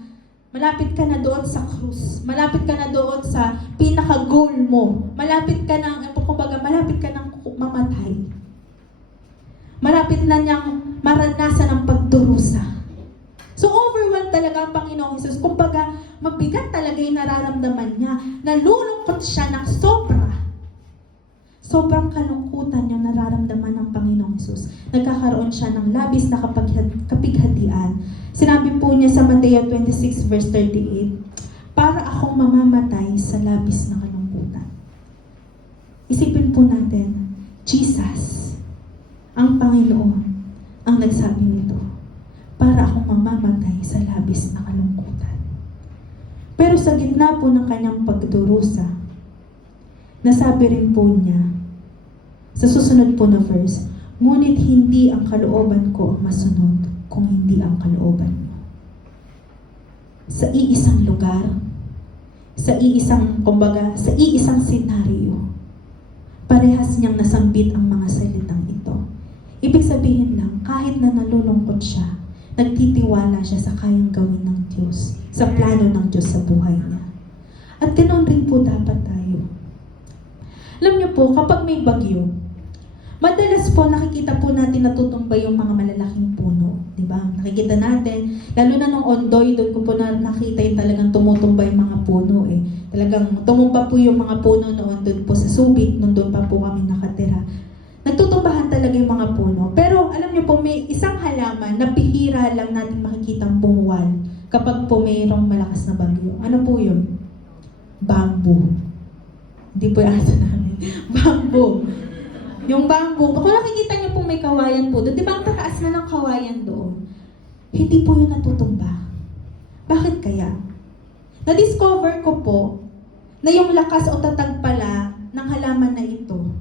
Malapit ka na doon sa krus. Malapit ka na doon sa pinaka-goal mo. Malapit ka na, kumbaga, malapit ka nang mamatay. Malapit na niyang maranasan ang pagdurusa. So overwhelmed talaga ang Panginoong Jesus. Kumbaga, mabigat talaga yung nararamdaman niya. Nalulungkot siya ng sobra. Sobrang kalungkutan yung nararamdaman ng Panginoong Jesus. Nagkakaroon siya ng labis na kapighatian. Sinabi po niya sa Mateo 26 verse 38, para akong mamamatay sa labis na kalungkutan. Isipin po natin, Jesus, ang Panginoon, ang nagsabi nito, para akong mamamatay sa labis na kalungkutan. Pero sa gitna po ng kanyang pagdurusa, nasabi rin po niya, sa susunod po na verse, ngunit hindi ang kalooban ko ang masunod, kung hindi ang kalooban mo. Sa iisang lugar, sa iisang, kumbaga, sa iisang senaryo, parehas niyang nasambit ang mga salitang ito. Ibig sabihin lang, kahit na nalulungkot siya, nagtitiwala siya sa kayang gawin ng Diyos, sa plano ng Diyos sa buhay niya. At ganoon rin po dapat tayo. Alam niyo po, kapag may bagyo, madalas po nakikita po natin natutumbay yung mga malalaking puno. Diba? Nakikita natin, lalo na nung Ondoy, doon ko po nakita yung talagang tumutumbay yung mga puno. Talagang tumumba po yung mga puno noon doon po sa Subic, nung doon pa po kami nakatira. Nagtutumbahan talaga yung mga puno. Pero alam niyo po, may isang halaman na bihira lang natin makikitang bumuwal kapag po mayroong malakas na bagyo. Ano po yun? Bamboo. Hindi po yung asa namin. Bamboo. Yung bamboo, kung nakikita niyo po may kawayan po doon, di ba ang tataas na ng kawayan doon? Hindi po yun natutumba. Bakit kaya? Na-discover ko po na yung lakas o tatag pala ng halaman na ito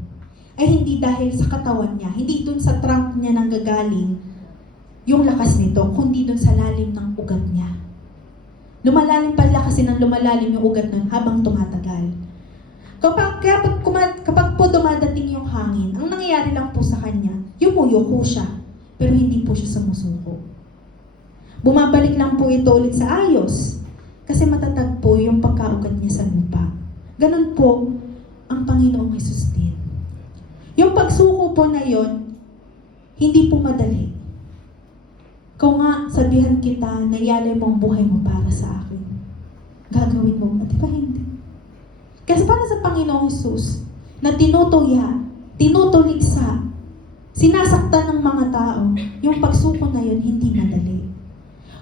ay hindi dahil sa katawan niya, hindi dun sa trunk niya nanggagaling yung lakas nito, kundi dun sa lalim ng ugat niya. Lumalalim pala kasi ng lumalalim yung ugat nun habang tumatagal. Kapag po dumadating yung hangin, ang nangyayari lang po sa kanya, yumuyuko siya, pero hindi po siya sumusuko. Bumabalik lang po ito ulit sa ayos, kasi matatag po yung pagkaugat niya sa lupa. Ganun po ang Panginoong Hesus din. Yung pagsuko po na yon, hindi po madali. Kung nga sabihan kita na ialay mo ang buhay mo para sa akin, gagawin mo ba? Di ba hindi? Kasi para sa Panginoong Hesus, na tinutuya, tinutuligsa, sinasaktan ng mga tao, yung pagsuko na yun, hindi madali.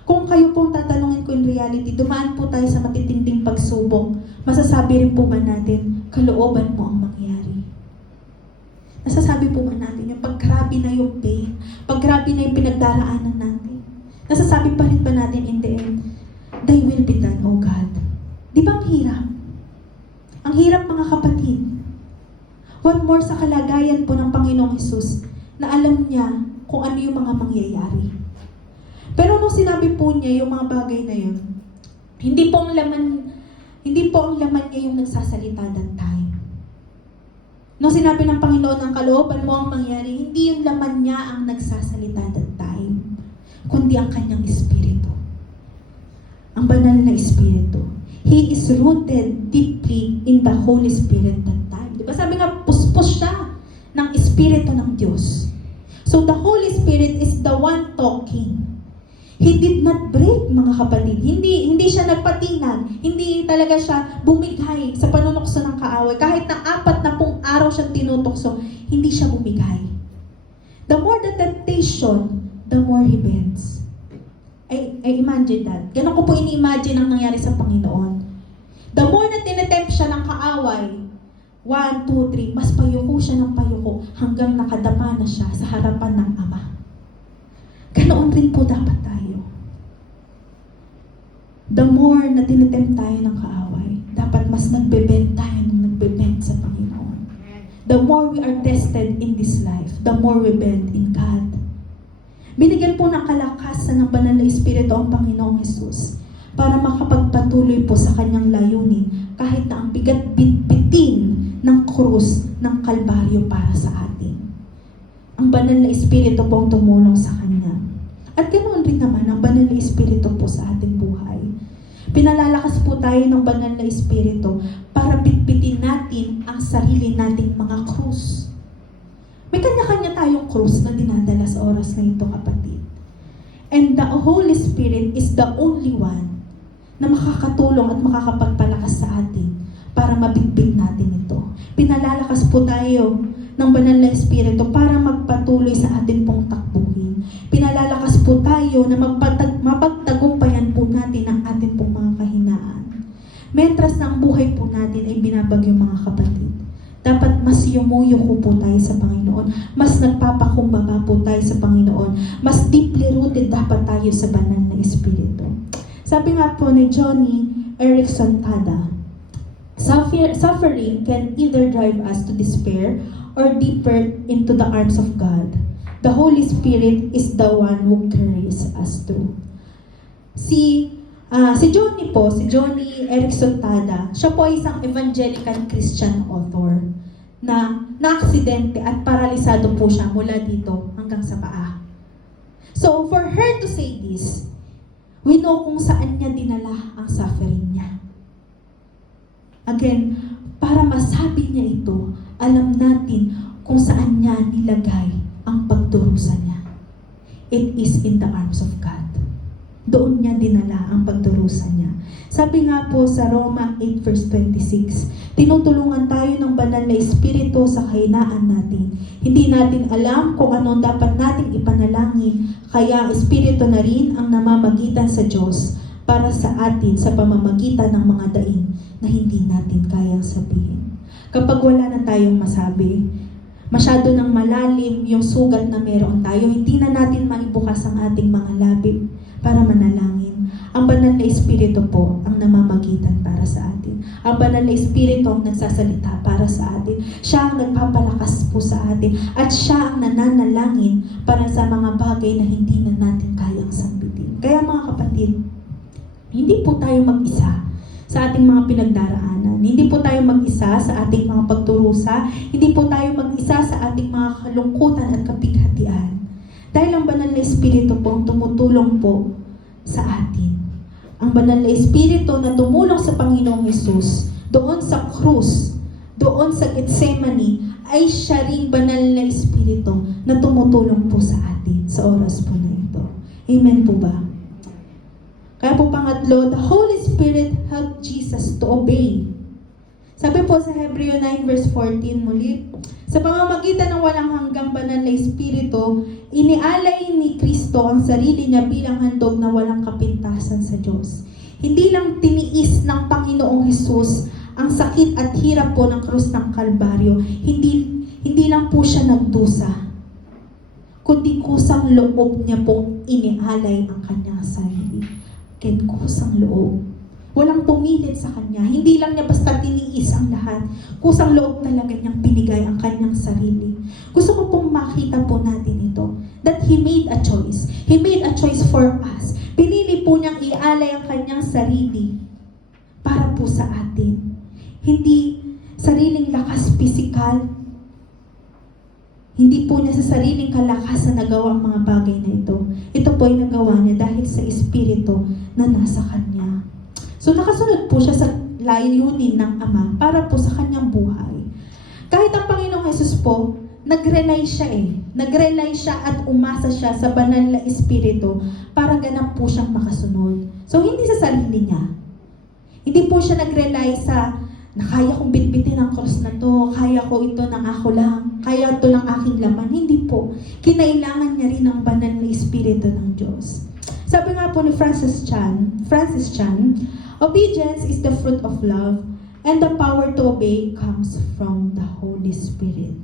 Kung kayo pong tatanungin ko in reality, dumaan po tayo sa matitinding pagsubok, masasabi rin po ba natin, kalooban mo ang mangyari? Nasasabi po ba natin yung paggrabe na yung pain, paggrabe na yung pinagdaraanan natin? Nasasabi pa rin ba natin in the end, thy will be done, O God? Di ba ang hirap? Ang hirap mga kapatid. What more sa kalagayan po ng Panginoong Hesus na alam niya kung ano yung mga mangyayari. Pero nung sinabi po niya yung mga bagay na yun, hindi po ang laman niya yung nagsasalita that time. Nung sinabi ng Panginoon ng kalooban mo ang mangyari, hindi yung laman niya ang nagsasalita that time, kundi ang kanyang espiritu. Ang banal na espiritu. He is rooted deeply in the Holy Spirit that time. Diba sabi nga, puspos siya ng espiritu ng Diyos. So the Holy Spirit is the one talking. He did not break, mga kapatid. Hindi siya nagpatinag. Hindi talaga siya bumigay sa panunukso ng kaaway. Kahit na 40 araw siyang tinutokso, hindi siya bumigay. The more the temptation, the more he bends. I imagine that. Ganun ko po ini-imagine ang nangyari sa Panginoon. The more na tinetempt siya ng kaaway, 1, 2, 3, mas payuko siya ng payuko hanggang nakadapa na siya sa harapan ng Ama. Ganoon rin po dapat tayo. The more na tinetempt tayo ng kaaway, dapat mas nagbebend tayo ng nagbebend sa Panginoon. The more we are tested in this life, the more we bend in God. Binigyan po ng kalakasan ng banal na Espiritu ang Panginoong Hesus para makapagpatuloy po sa kanyang layunin kahit na ang bigat bitbitin ng krus ng Kalbaryo para sa atin. Ang banal na Espiritu po ang tumulong sa kanya. At ganoon rin naman ang banal na Espiritu po sa ating buhay. Pinalalakas po tayo ng banal na Espiritu para bitbitin natin ang sarili nating mga krus. May kanya-kanya tayong krus na dinadala sa oras na ito, kapatid. And the Holy Spirit is the only one na makakatulong at makakapagpalakas sa atin para mabitbit natin ito. Pinalalakas po tayo ng banal na Espiritu para magpatuloy sa ating pong takbuhin. Pinalalakas po tayo na mapagtagumpayan po natin ang ating pong mga kahinaan. Mentras na ang buhay po natin ay binabagyo, mga kapatid. Dapat mas yumuyuko po tayo sa Panginoon. Mas nagpapakumbaba po tayo sa Panginoon. Mas deeply rooted dapat tayo sa banal na Espiritu. Sabi nga po ni Johnny Erickson Tada, suffering can either drive us to despair or deeper into the arms of God. The Holy Spirit is the one who carries us through. Si Johnny Erickson Tada, siya po ay isang evangelical Christian author na naaksidente at paralisado po siya mula dito hanggang sa paa. So, for her to say this, we know kung saan niya dinala ang suffering niya. Again, para masabi niya ito, alam natin kung saan niya nilagay ang pagdurusa niya. It is in the arms of God. Doon niya dinala ang pagdurusa niya. Sabi nga po sa Roma 8 verse 26, tinutulungan tayo ng banal na Espiritu sa kahinaan natin. Hindi natin alam kung ano dapat nating ipanalangin, kaya ang Espiritu na rin ang namamagitan sa Diyos para sa atin sa pamamagitan ng mga daing na hindi natin kayang sabihin. Kapag wala na tayong masabi, masyado nang malalim yung sugat na meron tayo, hindi na natin maibukas ang ating mga labi para manalangin. Ang banal na Espiritu po ang namamagitan para sa atin. Ang banal na Espiritu ang nagsasalita para sa atin. Siya ang nagpapalakas po sa atin. At siya ang nananalangin para sa mga bagay na hindi na natin kayang sambitin. Kaya mga kapatid, hindi po tayo mag-isa sa ating mga pinagdaraanan. Hindi po tayo mag-isa sa ating mga pagturusa. Hindi po tayo mag-isa sa ating mga kalungkutan at kapighatian. Dahil ang banal na Espiritu po ang tumutulong po sa atin. Ang banal na Espiritu na tumulong sa Panginoong Hesus doon sa krus, doon sa Gethsemane, ay siya ring banal na Espiritu na tumutulong po sa atin sa oras po na ito. Amen po ba? Kaya po pangatlo, the Holy Spirit helped Jesus to obey. Sabi po sa Hebreo 9 verse 14 muli, sa pamamagitan ng walang hanggang banal na Espiritu, inialay ni Kristo ang sarili niya bilang handog na walang kapintasan sa Diyos. Hindi lang tiniis ng Panginoong Hesus ang sakit at hirap po ng krus ng Kalbaryo. Hindi lang po siya nagdusa, kundi kusang loob niya pong inialay ang kanyang sarili. Kusang loob. Walang pumilit sa kanya. Hindi lang niya basta tiniis ang lahat. Kusang loob talaga niyang binigay ang kanyang sarili. Gusto ko pong makita po natin ito. That He made a choice. He made a choice for us. Pinili po niyang ialay ang kanyang sarili para po sa atin. Hindi sariling lakas pisikal. Hindi po niya sa sariling kalakasan nagawa ang mga bagay na ito. Ito po ay nagawa niya dahil sa Espiritu na nasa Kanya. So nakasunod po siya sa layunin ng Ama para po sa Kanyang buhay. Kahit ang Panginoong Hesus po, nag-rely siya Nag-rely siya at umasa siya sa banal na Espiritu para ganap po siyang makasunod. So hindi sa sarili niya. Hindi po siya nag-rely sa na kaya kong bitbitin ang cross na to, kaya ko ito ng ako lang, kaya ito ng aking laman. Hindi po. Kinailangan niya rin ang banal na Espiritu ng Diyos. Sabi nga po ni Francis Chan, obedience is the fruit of love and the power to obey comes from the Holy Spirit.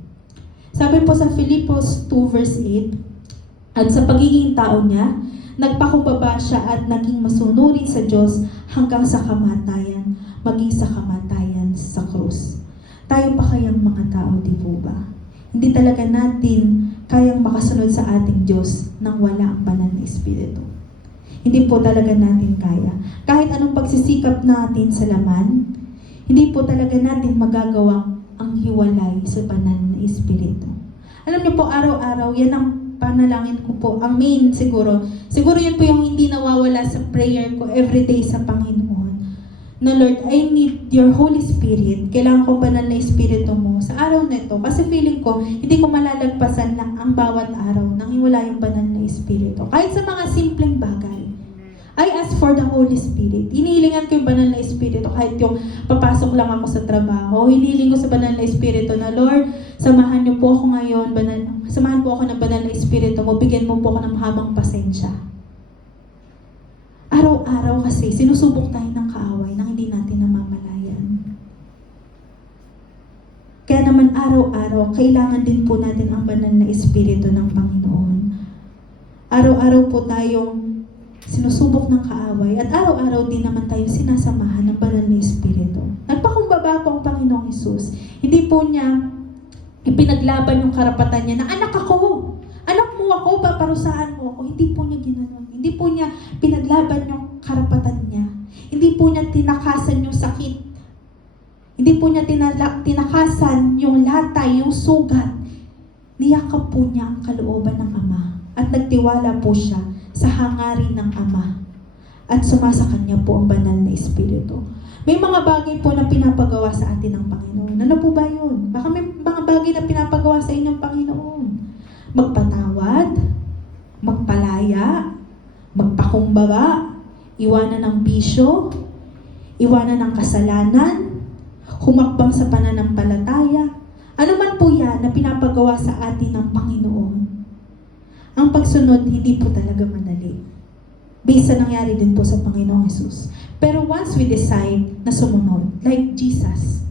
Sabi po sa Philippos 2 verse 8, at sa pagiging tao niya, nagpakumbaba siya at naging masunurin sa Diyos hanggang sa kamatayan, maging sa kamatayan sa krus. Tayo pa kayang mga tao, di po ba? Hindi talaga natin kayang makasunod sa ating Diyos nang wala ang banal na Espiritu. Hindi po talaga natin kaya. Kahit anong pagsisikap natin sa laman, hindi po talaga natin magagawang ang hiwalay sa banal na Espiritu. Alam niyo po, araw-araw, yan ang panalangin ko po. Ang main siguro yun po yung hindi nawawala sa prayer ko everyday sa Panginoon. Na Lord, I need your Holy Spirit. Kailangan ko banal na Espiritu mo sa araw na ito. Kasi feeling ko, hindi ko malalagpasan lang ang bawat araw nang iwala yung banal na Espiritu. Kahit sa mga simpleng bagay. I ask for the Holy Spirit. Hinihilingan ko yung banal na Espiritu. Kahit yung papasok lang ako sa trabaho, hinihiling ko sa banal na Espiritu na, Lord, samahan niyo po ako ngayon, samahan po ako ng banal na Espiritu mo, bigyan mo po ako ng mahabang pasensya. Araw-araw kasi, sinusubok tayo ng kaaway nang hindi natin namamalayan. Kaya naman araw-araw, kailangan din po natin ang banal na Espiritu ng Panginoon. Araw-araw po tayong sinusubok ng kaaway at araw-araw din naman tayo sinasamahan ng banal na Espiritu. Nagpakumbaba po ang Panginoong Hesus. Hindi po niya ipinaglaban yung karapatan niya na anak ako, anak mo ako, paparusahan mo ako. Hindi po niya ginanon. Hindi po niya pinaglaban yung karapatan niya. Hindi po niya tinakasan yung sakit. Hindi po niya tinakasan yung latay, yung sugat. Niyakap po niya ang kalooban ng Ama at nagtiwala po siya sa hangarin ng Ama at sumasa kanya po ang banal na Espiritu. May mga bagay po na pinapagawa sa atin ng Panginoon. Ano po ba yun? Baka may mga bagay na pinapagawa sa inyong Panginoon. Magpatawad, magpalaya, magpakumbaba, iwanan ng bisyo, iwanan ng kasalanan, humakbang sa pananampalataya. Ano man po yan na pinapagawa sa atin ng Panginoon. Ang pagsunod, hindi po talaga madali. Based sa nangyari din po sa Panginoong Hesus. Pero once we decide na sumunod, like Jesus,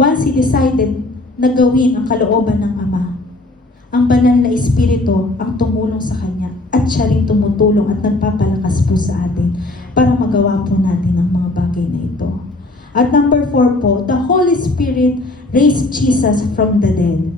once He decided na gawin ang kalooban ng Ama, ang banal na Espiritu ang tumulong sa Kanya at siya rin tumutulong at nagpapalakas po sa atin para magawa po natin ang mga bagay na ito. At number 4 po, the Holy Spirit raised Jesus from the dead.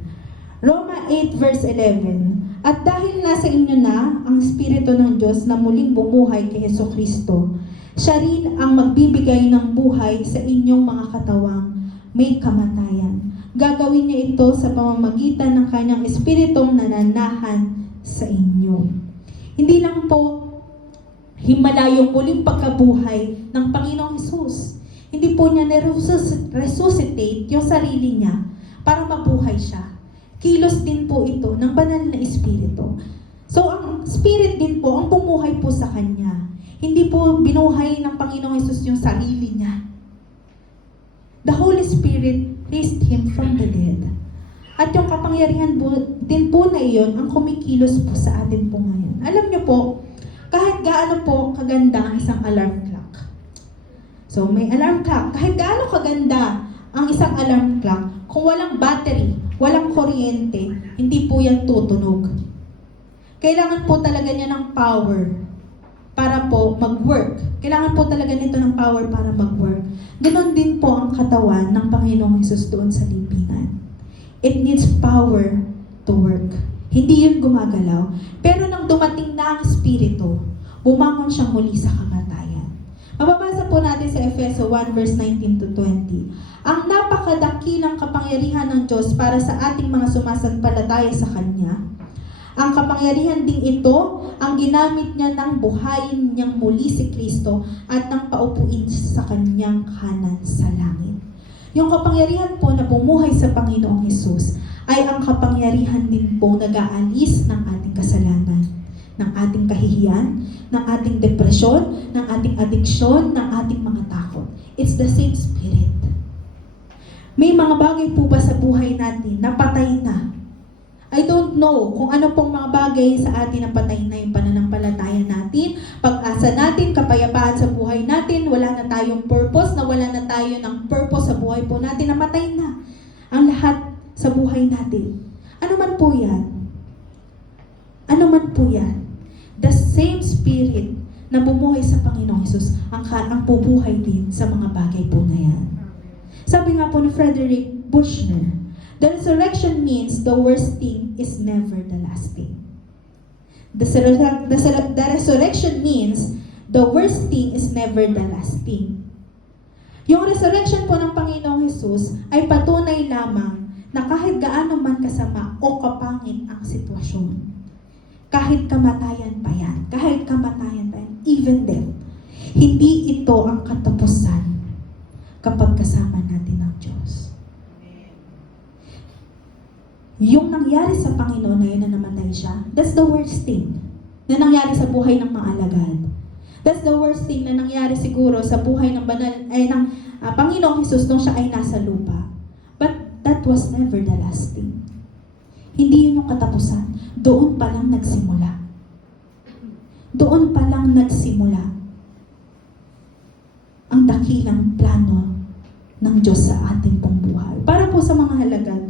Roma 8 verse 11, At dahil nasa inyo na ang Espiritu ng Diyos na muling bumuhay kay Jesucristo, siya rin ang magbibigay ng buhay sa inyong mga katawang may kamatayan. Gagawin niya ito sa pamamagitan ng kanyang Espiritong nananahan sa inyo. Hindi lang po himala yung muling pagkabuhay ng Panginoong Hesus. Hindi po niya resuscitate yung sarili niya para mabuhay siya. Kilos din po ito ng banal na Espiritu. So, ang Spirit din po, ang bumuhay po sa Kanya. Hindi po binuhay ng Panginoong Hesus yung sarili niya. The Holy Spirit raised Him from the dead. At yung kapangyarihan din po na iyon ang kumikilos po sa atin po ngayon. Alam niyo po, kahit gaano po kaganda ang isang alarm clock. So, may alarm clock. Kahit gaano kaganda ang isang alarm clock, kung walang battery, walang kuryente, hindi po yan tutunog. Kailangan po talaga niya ng power para po mag-work. Kailangan po talaga nito ng power para mag-work. Ganon din po ang katawan ng Panginoong Hesus doon sa libingan. It needs power to work. Hindi yun gumagalaw. Pero nang dumating na ang Espiritu, bumangon siyang muli sa kamatayan. Mababasa po natin sa Efeso 1 verse 19 to 20. Ang napakadakilang kapangyarihan ng Diyos para sa ating mga sumasampalataya sa Kanya. Ang kapangyarihan ding ito ang ginamit niya nang buhayin niyang muli si Kristo at nang paupuin sa Kanyang kanan sa langit. Yung kapangyarihan po na bumuhay sa Panginoong Hesus ay ang kapangyarihan din po nag-aalis ng ating kasalanan, ng ating kahihiyan, ng ating depresyon, ng ating adiksyon, ng ating mga takot. It's the same Spirit. May mga bagay po ba sa buhay natin na patay na? I don't know kung ano pong mga bagay sa atin na patay na, yung pananampalataya natin, pag-asa natin, kapayapaan sa buhay natin, wala na tayong purpose, nawala na tayo ng purpose sa buhay po natin, namatay na ang lahat sa buhay natin. Ano man po yan? Ano man po yan? The same Spirit na bumuhay sa Panginoong Hesus ang bubuhay din sa mga bagay po na yan. Sabi nga po ni Frederick Buechner, the resurrection means the worst thing is never the last thing. The resurrection means the worst thing is never the last thing. Yung resurrection po ng Panginoong Hesus ay patunay lamang na kahit gaano man kasama o kapangit ang sitwasyon, kahit kamatayan pa yan, even death, hindi ito ang katapusan kapag kasama natin ang Diyos. Yung nangyari sa Panginoon na yun na namatay siya, that's the worst thing na nangyari sa buhay ng mga alagad. That's the worst thing na nangyari siguro sa buhay ng Panginoong Hesus nung siya ay nasa lupa. But that was never the last thing. Hindi yun yung katapusan. Doon pa lang nagsimula. Doon pa lang nagsimula ang dakilang plano ng Diyos sa ating pong buhay. Para po sa mga halagad,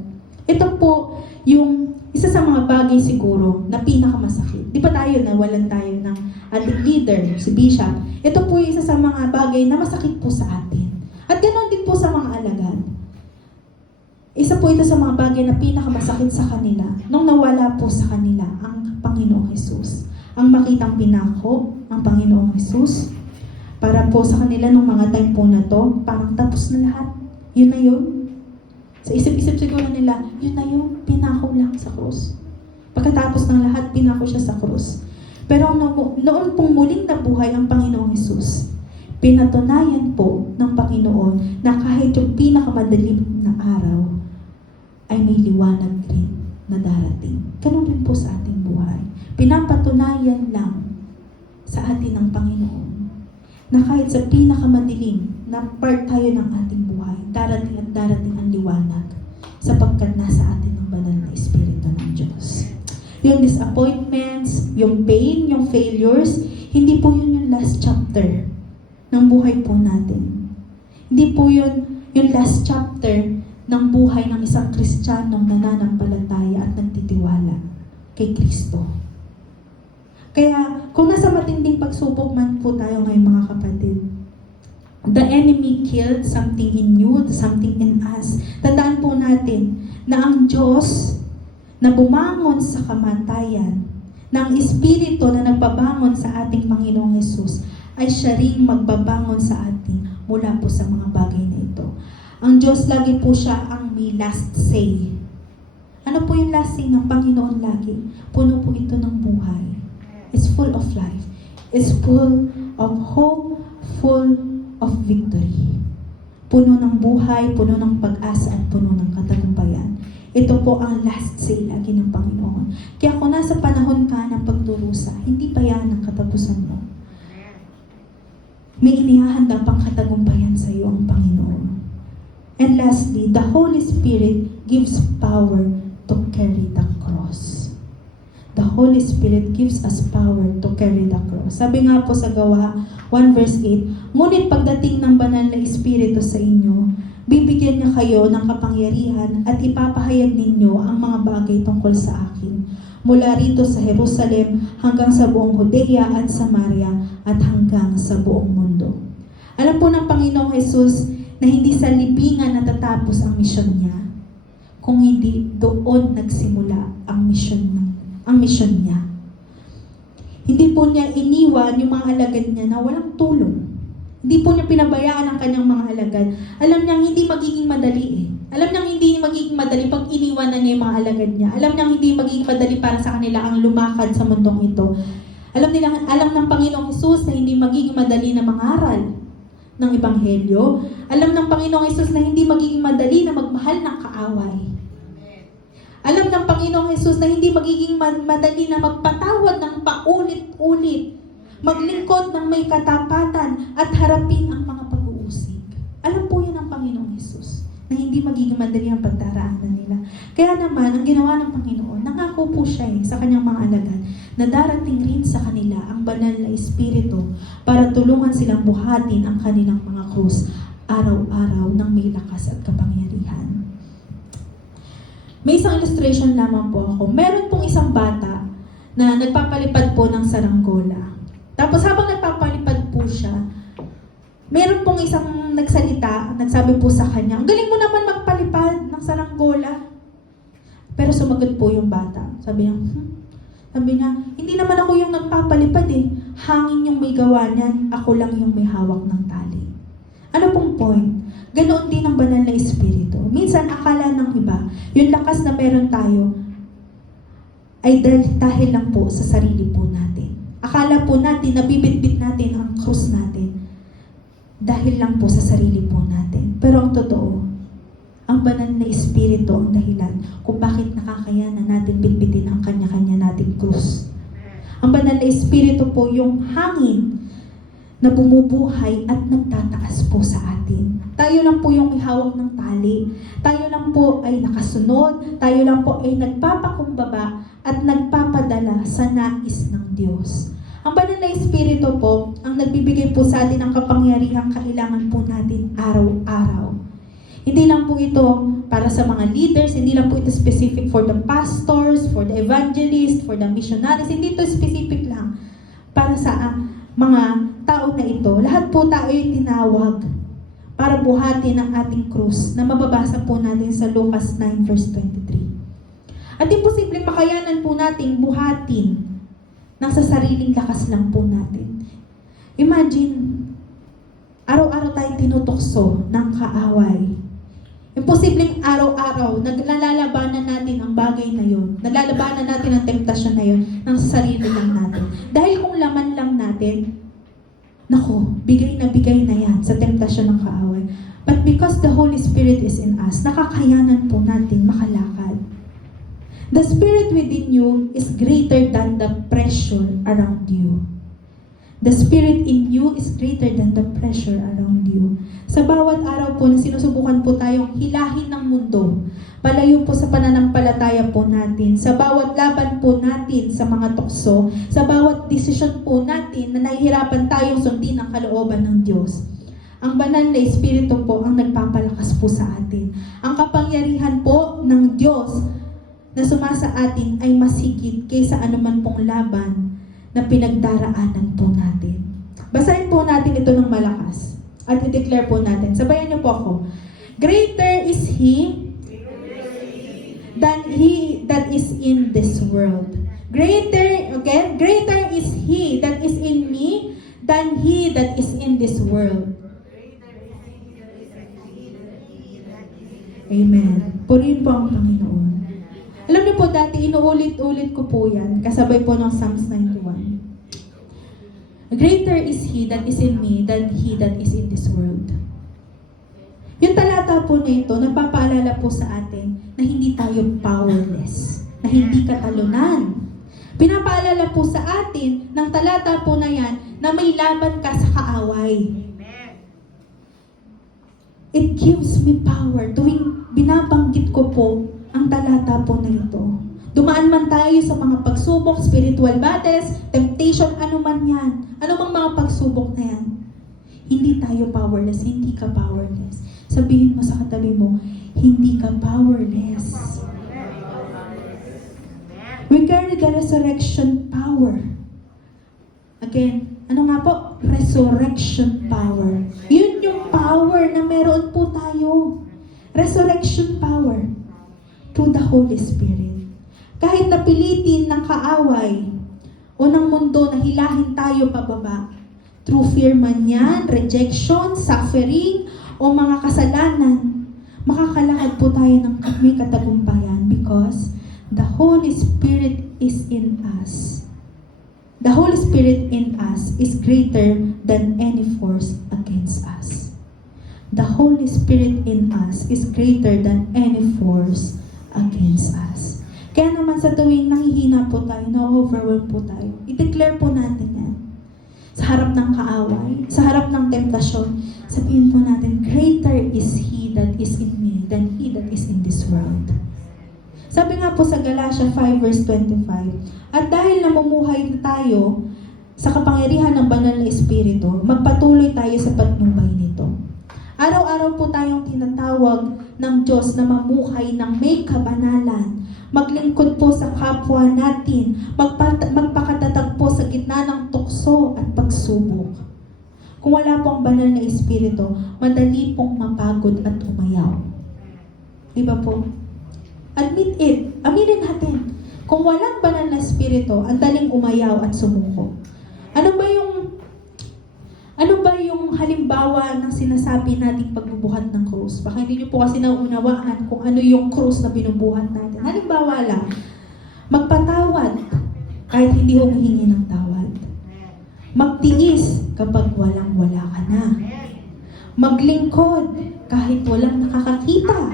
ito po yung isa sa mga bagay siguro na pinakamasakit. Di ba tayo nawalan tayo ng ating leader, si Bishop? Ito po yung isa sa mga bagay na masakit po sa atin. At ganoon din po sa mga alagad. Isa po ito sa mga bagay na pinakamasakit sa kanila nung nawala po sa kanila ang Panginoong Hesus. Ang makitang pinako ang Panginoong Hesus para po sa kanila nung mga time po na to, parang tapos na lahat. Yun na yun. Sa isip-isip siguro nila, yun na yun, pinako lang sa krus. Pagkatapos ng lahat, pinako siya sa krus. Pero noon pong muling nabuhay ang Panginoong Hesus, pinatunayan po ng Panginoon na kahit yung pinakamadilim na araw, ay may liwanag rin na darating. Ganun rin po sa ating buhay. Pinapatunayan lang sa atin ng Panginoon na kahit sa pinakamadilim na part tayo ng ating buhay, darating at darating ang liwanag sapagkat nasa atin ang banal na Espiritu ng Diyos. Yung disappointments, yung pain, yung failures, hindi po yun yung last chapter ng buhay po natin. Hindi po yun yung last chapter ng buhay ng isang Kristiyanong nananampalataya at nagtitiwala kay Kristo. Kaya, kung nasa matinding pagsubok man po tayo ngayon mga kapatid, the enemy killed something in you, something in us. Tandaan po natin na ang Diyos na bumangon sa kamatayan, na ang Espiritu na nagpabangon sa ating Panginoong Hesus ay siya ring magbabangon sa atin mula po sa mga bagay na ito. Ang Diyos lagi po siya ang may last say. Ano po yung last say ng Panginoon lagi? Puno po ito ng buhay. It's full of life. It's full of hope, full of victory. Puno ng buhay, puno ng pag-asa, at puno ng katagumpayan. Ito po ang last say lagi ng Panginoon. Kaya kung nasa panahon ka ng pagdurusa, hindi pa yan ang katapusan mo. May inihahanda pang katagumpayan sa iyo ang Panginoon. And lastly, the Holy Spirit gives power to carry the cross. The Holy Spirit gives us power to carry the cross. Sabi nga po sa Gawa 1 verse 8, ngunit pagdating ng banal na Espiritu sa inyo, bibigyan niya kayo ng kapangyarihan at ipapahayag ninyo ang mga bagay tungkol sa akin. Mula rito sa Jerusalem hanggang sa buong Judea at Samaria at hanggang sa buong mundo. Alam po ng Panginoong Hesus na hindi sa libingan natatapos ang misyon niya, kung hindi doon nagsimula ang misyon niya. Hindi po niya iniwan yung mga alagad niya na walang tulong. Hindi po niya pinabayaan ang kanyang mga alagad. Alam niyang hindi magiging madali eh. Alam niyang hindi magiging madali pag iniwan na niya yung mga alagad niya. Alam niyang hindi magiging madali para sa kanila ang lumakad sa mundong ito. Alam ng Panginoong Hesus na hindi magiging madali na mangaral ng Ebanghelyo. Alam ng Panginoong Hesus na hindi magiging madali na magmahal ng kaaway. Alam ng Panginoong Hesus na hindi magiging madali na magpatawad ng paulit-ulit, maglingkod ng may katapatan at harapin ang mga pag-uusig. Alam po yan ng Panginoong Hesus na hindi magiging madali ang pagdaraanan nila. Kaya naman, ang ginawa ng Panginoon, nangako po siya sa kanyang mga alagad na darating rin sa kanila ang banal na Espiritu para tulungan silang buhatin ang kanilang mga krus araw-araw ng may lakas at kapangyarihan. May isang illustration lamang po ako. Meron pong isang bata na nagpapalipad po ng saranggola. Tapos habang nagpapalipad po siya, meron pong isang nagsalita, nagsabi po sa kanya, ang galing mo naman magpalipad ng saranggola. Pero sumagot po yung bata. Sabi niya, hindi naman ako yung nagpapalipad eh. Hangin yung may gawa niyan, ako lang yung may hawak ng tali. Ano pong point? Ganoon din ang banal na Espiritu. Minsan akala ng iba, yung lakas na meron tayo ay dahil lang po sa sarili po natin. Akala po natin, nabibitbit natin ang krus natin dahil lang po sa sarili po natin. Pero ang totoo, ang banal na Espiritu ang dahilan kung bakit nakakayanan natin bitbitin ang kanya-kanya nating krus. Ang banal na Espiritu po yung hangin na bumubuhay at nagtataas po sa atin. Tayo lang po yung may hawak ng tali. Tayo lang po ay nakasunod. Tayo lang po ay nagpapakumbaba at nagpapadala sa nais ng Diyos. Ang banal na Espiritu po ang nagbibigay po sa atin ng kapangyarihang kailangan po natin araw-araw. Hindi lang po ito para sa mga leaders, hindi lang po ito specific for the pastors, for the evangelists, for the missionaries. Hindi ito specific lang para sa mga tao na ito. Lahat po tayo ay tinawag para buhatin ang ating krus na mababasa po natin sa Lucas 9 verse 23. At imposibleng makayanan po nating buhatin nang sa sariling lakas lang po natin. Imagine, araw-araw tayong tinutokso ng kaaway. Imposibleng araw-araw naglalalabanan natin ang bagay na yun. Naglalabanan natin ang temptasyon na yun ng sarili lang natin. Dahil kung laman lang natin, naku, bigay na yan sa temptasyon ng kaaway. But because the Holy Spirit is in us, nakakayanan po natin makalakad. The Spirit within you is greater than the pressure around you. The Spirit in you is greater than the pressure around you. Sa bawat araw po na sinusubukan po tayong hilahin ng mundo, palayo po sa pananampalataya po natin, sa bawat laban po natin sa mga tukso, sa bawat desisyon po natin na nahihirapan tayong sundin ang kalooban ng Diyos. Ang banal na Espiritu po ang nagpapalakas po sa atin. Ang kapangyarihan po ng Diyos na sumasa atin ay mas higit kaysa anuman pong laban na pinagdaraanan po natin. Basahin po natin ito ng malakas at i-declare po natin. Sabayan niyo po ako. Greater is He than he that is in this world. Greater is he that is in me than he that is in this world. Amen. Purihin po ang Panginoon. Alam niyo po, dati inuulit-ulit ko po yan, kasabay po ng Psalms 91. Greater is he that is in me than he that is in this world. Yung talata po na ito, nagpapaalala po sa atin na hindi tayo powerless, na hindi katalunan. Pinapaalala po sa atin ng talata po na yan na may laban ka sa kaaway. It gives me power. Tuwing binabanggit ko po ang talata po na ito. Dumaan man tayo sa mga pagsubok, spiritual battles, temptation, ano man yan. Ano mang mga pagsubok na yan. Hindi tayo powerless. Hindi ka powerless. Sabihin mo sa katabi mo, hindi ka powerless. We carry the resurrection power. Again, ano nga po? Resurrection power. Yun yung power na meron po tayo. Resurrection power through the Holy Spirit. Kahit napilitin ng kaaway o ng mundo na hilahin tayo pababa, through fear man yan, rejection, suffering, o mga kasalanan, makakalakad po tayo ng may katagumpayan because the Holy Spirit is in us. The Holy Spirit in us is greater than any force against us. The Holy Spirit in us is greater than any force against us. Kaya naman sa tuwing nangihina po tayo, na-overwhelm po tayo, i-declare po natin yan. Sa harap ng kaaway, sa harap ng temptasyon, sabihin po natin, greater is He that is in me than he that is in this world. Sabi nga po sa Galatia 5 verse 25, at dahil namumuhay tayo sa kapangyarihan ng banal na Espiritu, magpatuloy tayo sa patnubay nito. Araw-araw po tayong tinatawag ng Diyos na mamuhay ng may kabanalan, maglingkod po sa kapwa natin, magpakatatag po sa gitna ng tukso at pagsubok. Kung wala pong banal na Espiritu, madali pong mapagod at umayaw. Di ba po? Admit it. Aminin natin. Kung walang banal na Espiritu, ang daling umayaw at sumuko. Ano ba yung halimbawa ng sinasabi nating pagbubuhat ng krus? Baka hindi niyo po kasi nauunawaan kung ano yung krus na binubuhat natin. Halimbawa lang, magpatawad kahit hindi humihingi ng tawad. Magtiis kapag walang-wala ka na. Maglingkod kahit walang nakakakita.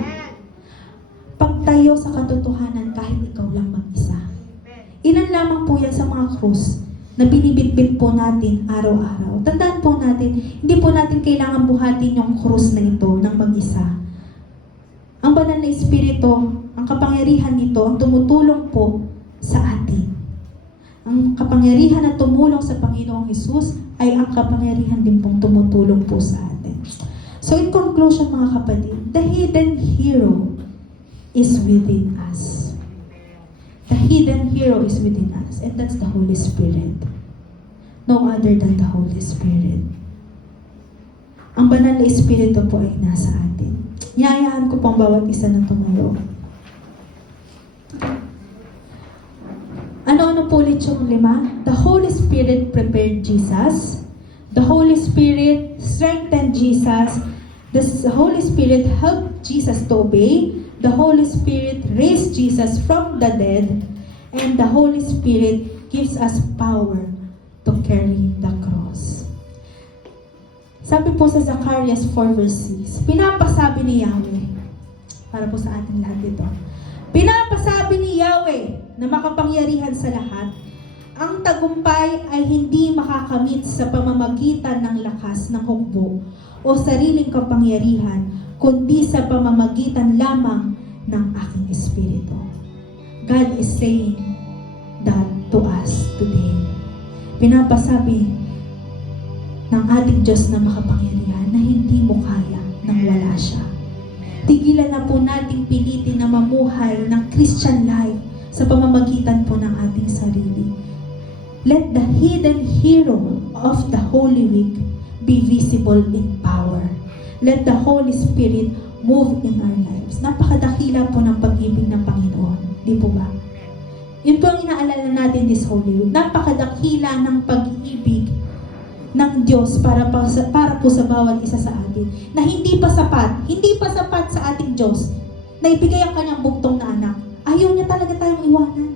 Pagtayo sa katotohanan kahit ikaw lang mag-isa. Ilan lamang po yan sa mga krus na binibitbit po natin araw-araw. Tandaan po natin, hindi po natin kailangan buhatin yung krus na ito ng mag-isa. Ang banal na Espiritu, ang kapangyarihan nito, ang tumutulong po sa atin. Ang kapangyarihan na tumulong sa Panginoong Hesus ay ang kapangyarihan din pong tumutulong po sa atin. So in conclusion mga kapatid, the hidden hero is within us. The hidden hero is within us, and that's the Holy Spirit. No other than the Holy Spirit. Ang banal na Espiritu po ay nasa atin. Niyayaan ko pong bawat isa na tumuro. Ano-ano po ulit yung 5? The Holy Spirit prepared Jesus. The Holy Spirit strengthened Jesus. The Holy Spirit helped Jesus to obey. The Holy Spirit raised Jesus from the dead, and the Holy Spirit gives us power to carry the cross. Sabi po sa Zacarias 4 verse 6, pinapasabi ni Yahweh, para po sa ating lahat ito, pinapasabi ni Yahweh na makapangyarihan sa lahat, ang tagumpay ay hindi makakamit sa pamamagitan ng lakas ng hukbo o sariling kapangyarihan, kundi sa pamamagitan lamang ng aking Espiritu. God is saying that to us today. Pinapasabi ng ating Diyos na makapangyarihan na hindi mo kaya nang wala siya. Tigilan na po nating pilitin na mamuhay ng Christian life sa pamamagitan po ng ating sarili. Let the hidden hero of the Holy Week be visible in power. Let the Holy Spirit move in our lives. Napakadakila po ng pag-ibig ng Panginoon. Di po ba? Yun po ang inaalala natin this Holy Week. Napakadakila ng pag-ibig ng Diyos para po sa bawat isa sa atin. Na hindi pa sapat sa ating Diyos na ibigay ang kanyang buktong na anak. Ayaw niya talaga tayong iwanan.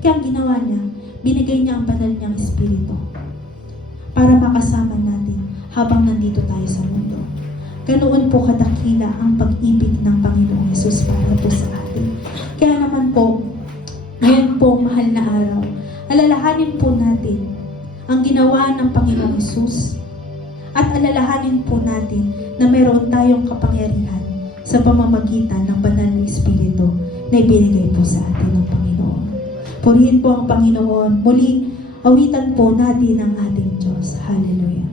Kaya ang ginawa niya, binigay niya ang banal niyang Espiritu para makasama natin habang nandito tayo sa mundo. Ganoon po kadakila ang pag-ibig ng Panginoong Hesus para po sa atin. Kaya naman po, ngayon po, mahal na araw, alalahanin po natin ang ginawa ng Panginoong Hesus at alalahanin po natin na meron tayong kapangyarihan sa pamamagitan ng banal na Espiritu na ibinigay po sa atin ng Panginoon. Purihin po ang Panginoon. Muli, awitan po natin ang ating Diyos. Hallelujah.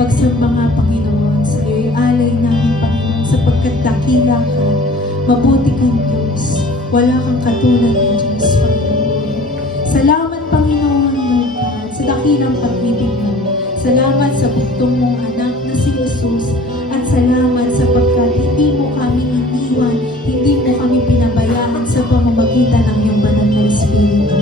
Pagsamba nga, Panginoon, sa iyo'y alay namin, Panginoon, sapagkat dakila ka, mabuti kang Diyos, wala kang katulad ng Diyos, Panginoon. Salamat, Panginoon, Lord God, sa dakilang pag-ibig mo. Salamat sa buktong mong anak na si Jesus, at salamat sapagkat hindi mo kami iniwan, hindi mo kami pinabayaan sa pamamagitan ng iyong banal na Espiritu.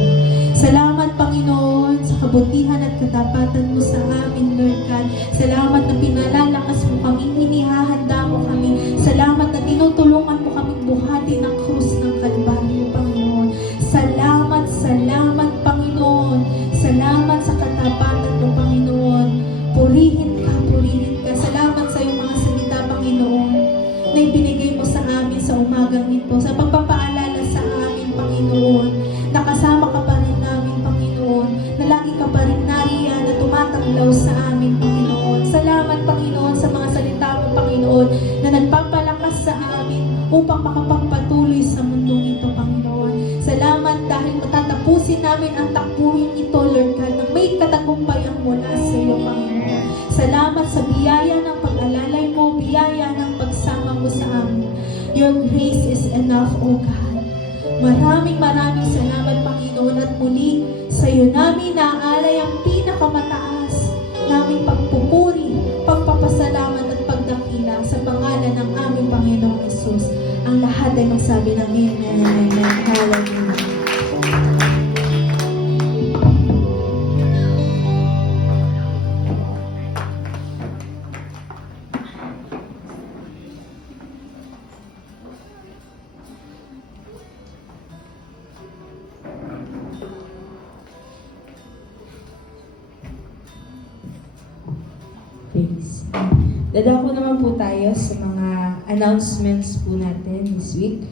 Salamat, Panginoon, sa kabutihan at katapatan mo sa amin, Lord God. Salamat na pinalalakas mo kami, inihahanda mo kami. Salamat na tinutulungan mo kami buhati ng krus ng Kalbaryo, Panginoon. Salamat, salamat, Panginoon. Salamat sa katapatan mo, Panginoon. Purihin ka, purihin ka. Salamat sa iyong mga salita, Panginoon, na ibinigay mo sa amin sa umagang ito, sa pagpapaalala sa amin, Panginoon. Nakasama ka pa rin namin, Panginoon, na lagi ka pa rin nariyan na tumatanglaw sa amin, Panginoon. Salamat, Panginoon, sa mga salita mo, Panginoon, na dahil matatapusin namin ang takbuhin ito, Lord God, na may katagumpayang mula sa iyo, Panginoon. Salamat sa biyaya ng pag-alalay mo, biyaya ng pagsama mo sa amin. Your grace is enough, O God. Maraming salamat, Panginoon, at muli sa iyo namin naaalay ang pinakamataas naming pagpupuri, pagpapasalamat at pagdakila sa pangalan ng aming Panginoong Yesus. Ang lahat ay magsabi ng Amen. Amen. Hallelujah. Praise. Dadako naman po tayo sa mga announcements po natin this week.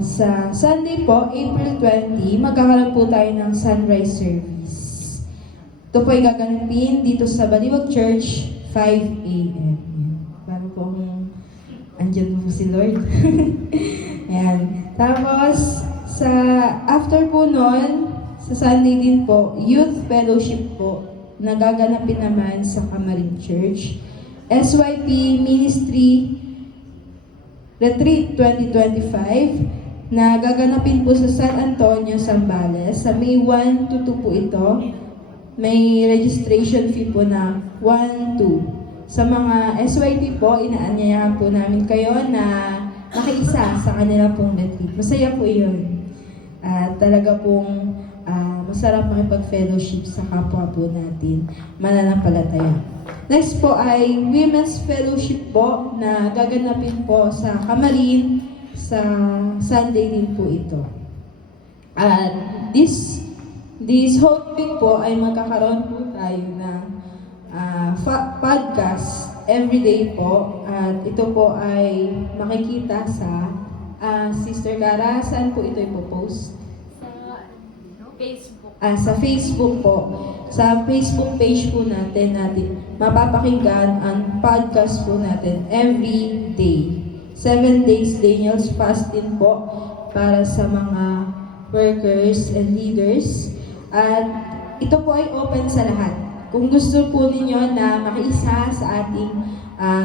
Sa Sunday po, April 20, magkakaroon po tayo ng sunrise service. Ito po ay gaganapin dito sa Baliwag Church, 5 a.m. Para po andyan po si Lord. Ayan. Tapos, after po nun, sa Sunday din po, Youth Fellowship po, nagaganapin naman sa Camarin Church. SYP Ministry Retreat 2025 na gaganapin po sa San Antonio, Zambales. Sa May 1 to 2 po ito. May registration fee po na 1-2. Sa mga SYP po, inaanyayahan po namin kayo na makiisa sa kanila pong retreat. Masaya po yun. At talaga pong masarap makipag-fellowship sa kapwa po natin, mananampalataya. Next po ay Women's Fellowship po na gaganapin po sa Camarin sa Sunday din po ito. At this whole week po ay magkakaroon po tayo ng podcast everyday po. At ito po ay makikita sa Sister Cara. Saan po ito ipopost? Sa Facebook po. Sa Facebook page po natin mapapakinggan ang podcast po natin every day. 7 days Daniel's fasting po para sa mga workers and leaders. At ito po ay open sa lahat. Kung gusto po ninyo na makiisa sa ating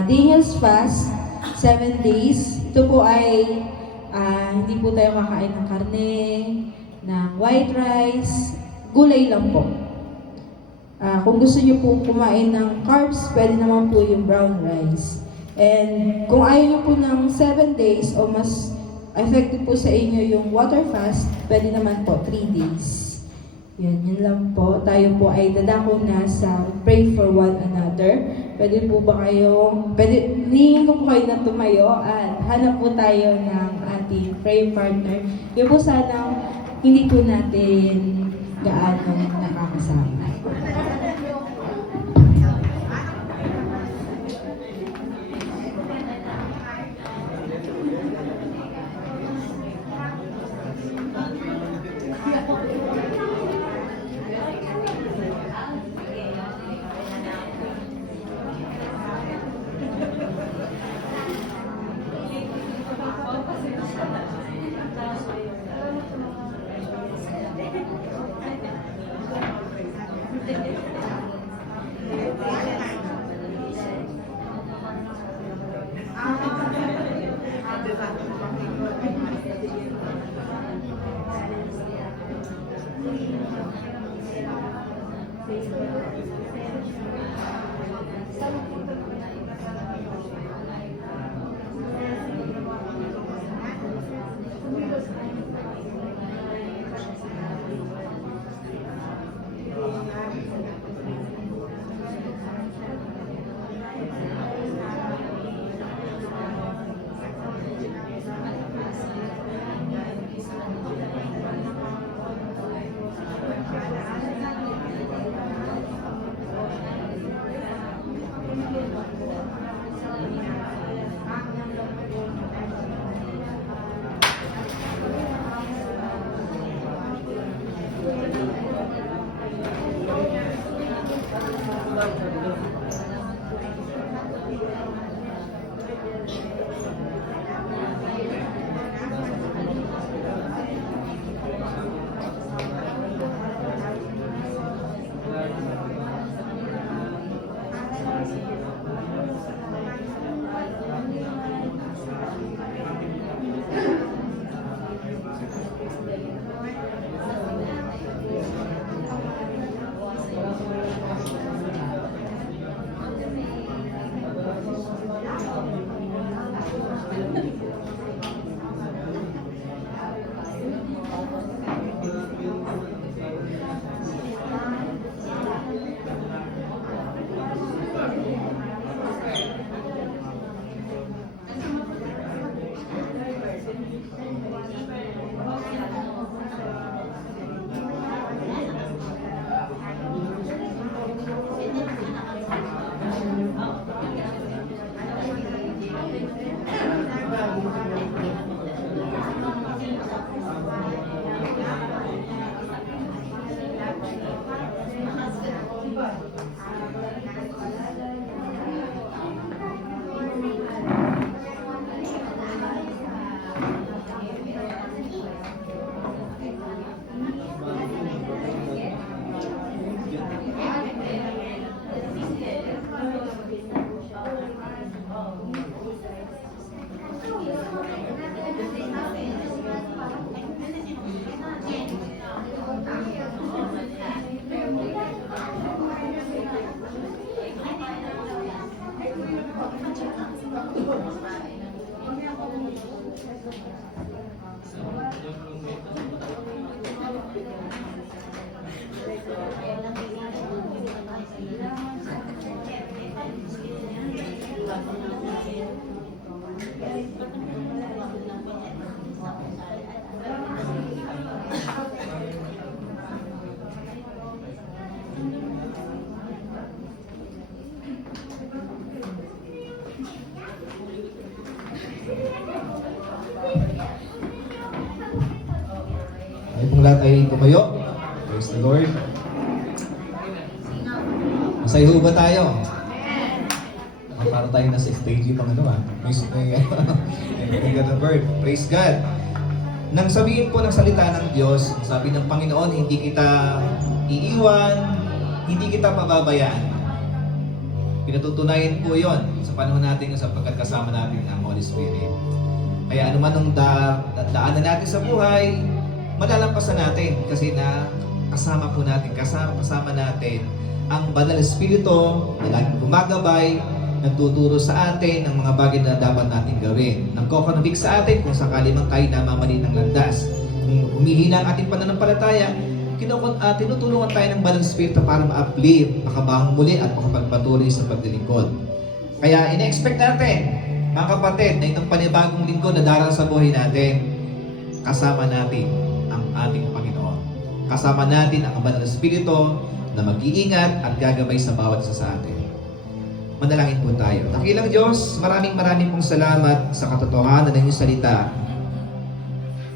Daniel's fast, 7 days, ito po ay hindi po tayo kakain ng karne, ng white rice, gulay lang po. Kung gusto niyo po kumain ng carbs, pwede naman po yung brown rice. And kung ayaw niyo po ng 7 days o mas effective po sa inyo yung water fast, pwede naman po 3 days. Yun lang po. Tayo po ay dadako na sa pray for one another. Pwede po ba hihingin ko po kayo na tumayo at hanap po tayo ng ating prayer partner. Yun po sana hindi po natin gaano nakakasama. Ay pong lahat ay tumayo. Praise the Lord. Masaya ho ba tayo? Para tayo nasa stage yung mga may ganun bird. Praise God. Nang sabihin po ng salita ng Diyos, sabi ng Panginoon, hindi kita iiwan, hindi kita pababayaan. Pinatutunayan po yon sa panahon natin sapagkat kasama natin ang Holy Spirit. Kaya anuman ang daanan natin sa buhay, malalampasan natin kasi na kasama po natin, kasama natin ang Banal na Espiritu na laging gumagabay, nagtuturo sa atin ng mga bagay na dapat natin gawin. Nagkokonvict sa atin kung sakali man tayo namamali ng landas. Kung humihina ang ating pananampalataya, tinutulungan tayo ng Banal na Espiritu para ma-uplift, makabangon muli at makapagpatuloy sa paglilingkod. Kaya ina-expect natin, mga kapatid, na itong panibagong lingkod na darating sa buhay natin, kasama natin ang ating Panginoon. Kasama natin ang Banal na Espiritu na mag-iingat at gagabay sa bawat isa sa atin. Manalangin po tayo. Dakilang Diyos, maraming pong salamat sa katotohanan ng iyong salita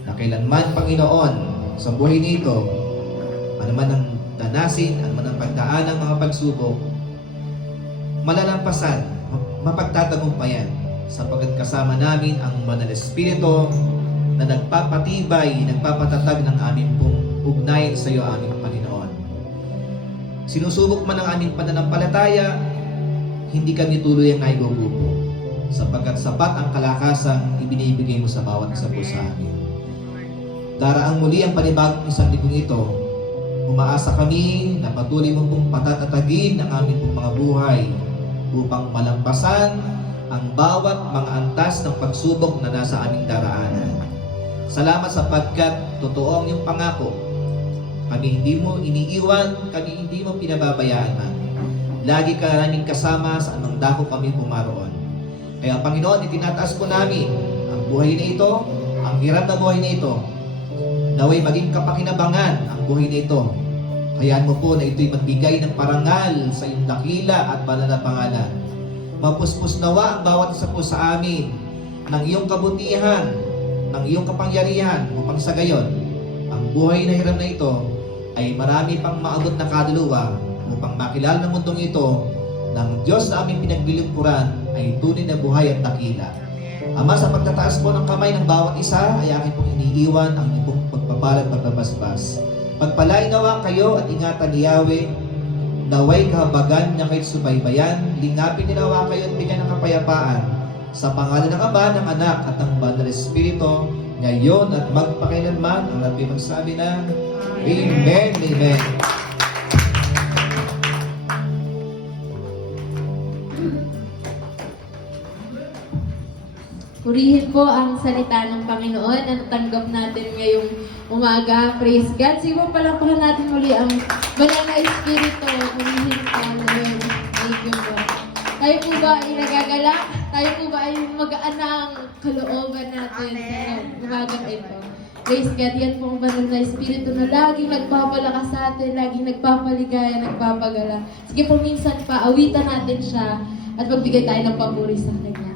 na kailanman, Panginoon, sa buhay nito, anuman ang danasin, anuman ang pagdaan ng mga pagsubok, malalampasan, mapagtatagumpayan sapagkat kasama namin ang Banal na Espiritu na nagpapatibay, nagpapatatag ng aming pong ugnayan sa iyo, aming Panginoon. Sinusubok man ang aming pananampalataya, hindi kami tuloy ang naigugupo sapagkat sapat ang kalakasang ibinibigay mo sa bawat isa po sa amin. Daraang muli ang panibagong isang linggong ito, umaasa kami na patuloy mo pong patatatagin ang aming pong mga buhay upang malampasan ang bawat mga antas ng pagsubok na nasa aming daraanan. Salamat sapagkat totoo ang iyong pangako. Kami hindi mo iniiwan, kami hindi mo pinababayaan man. Lagi ka naming kasama sa anong dako kami pumaroon. Kaya Panginoon, itinataas po namin ang buhay na ito, ang hirap na buhay na ito. Naway maging kapakinabangan ang buhay na ito. Hayaan mo po na ito'y magbigay ng parangal sa iyong dakila at banal na pangalan. Mapuspos nawa ang bawat isa po sa amin ng iyong kabutihan, ng iyong kapangyarihan upang sa gayon, ang buhay na hiram na ito ay marami pang maabot na kaluluwa upang makilala ng mundong ito ng Diyos na aming pinaglilingkuran ay tunay na buhay at dakila. Ama, sa pagtataas po ng kamay ng bawat isa ay aking pong iniiwan ang iyong pagpapalag pagbabasbas. Pagpalain nawa kayo at ingatan ni Yahweh, naway kahabagan niya kayo subaybayan, lingapin ninawa kayo at bigyan ng kapayapaan sa pangalan ng Ama, ng Anak at ng Banal na Espiritu, ngayon at magpakailanman. Ang lahat magsabi na Amen, Amen. Purihin po ang salita ng Panginoon na natanggap natin ngayong umaga. Praise God. Sige po, palakpakan natin muli ang Banal na Espiritu. Purihin po ngayon. Thank you po. Tayo po ba ay nagagalak? Tayo po ba ay magaan ang kalooban natin sa umagang ito? Praise God. Yan po ang Banal na Espiritu na laging nagpapalakas sa atin, laging nagpapaligaya, nagpapagala. Sige po, minsan pa, awitan natin siya at magbigay tayo ng papuri sa Kanya.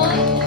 Panginoon.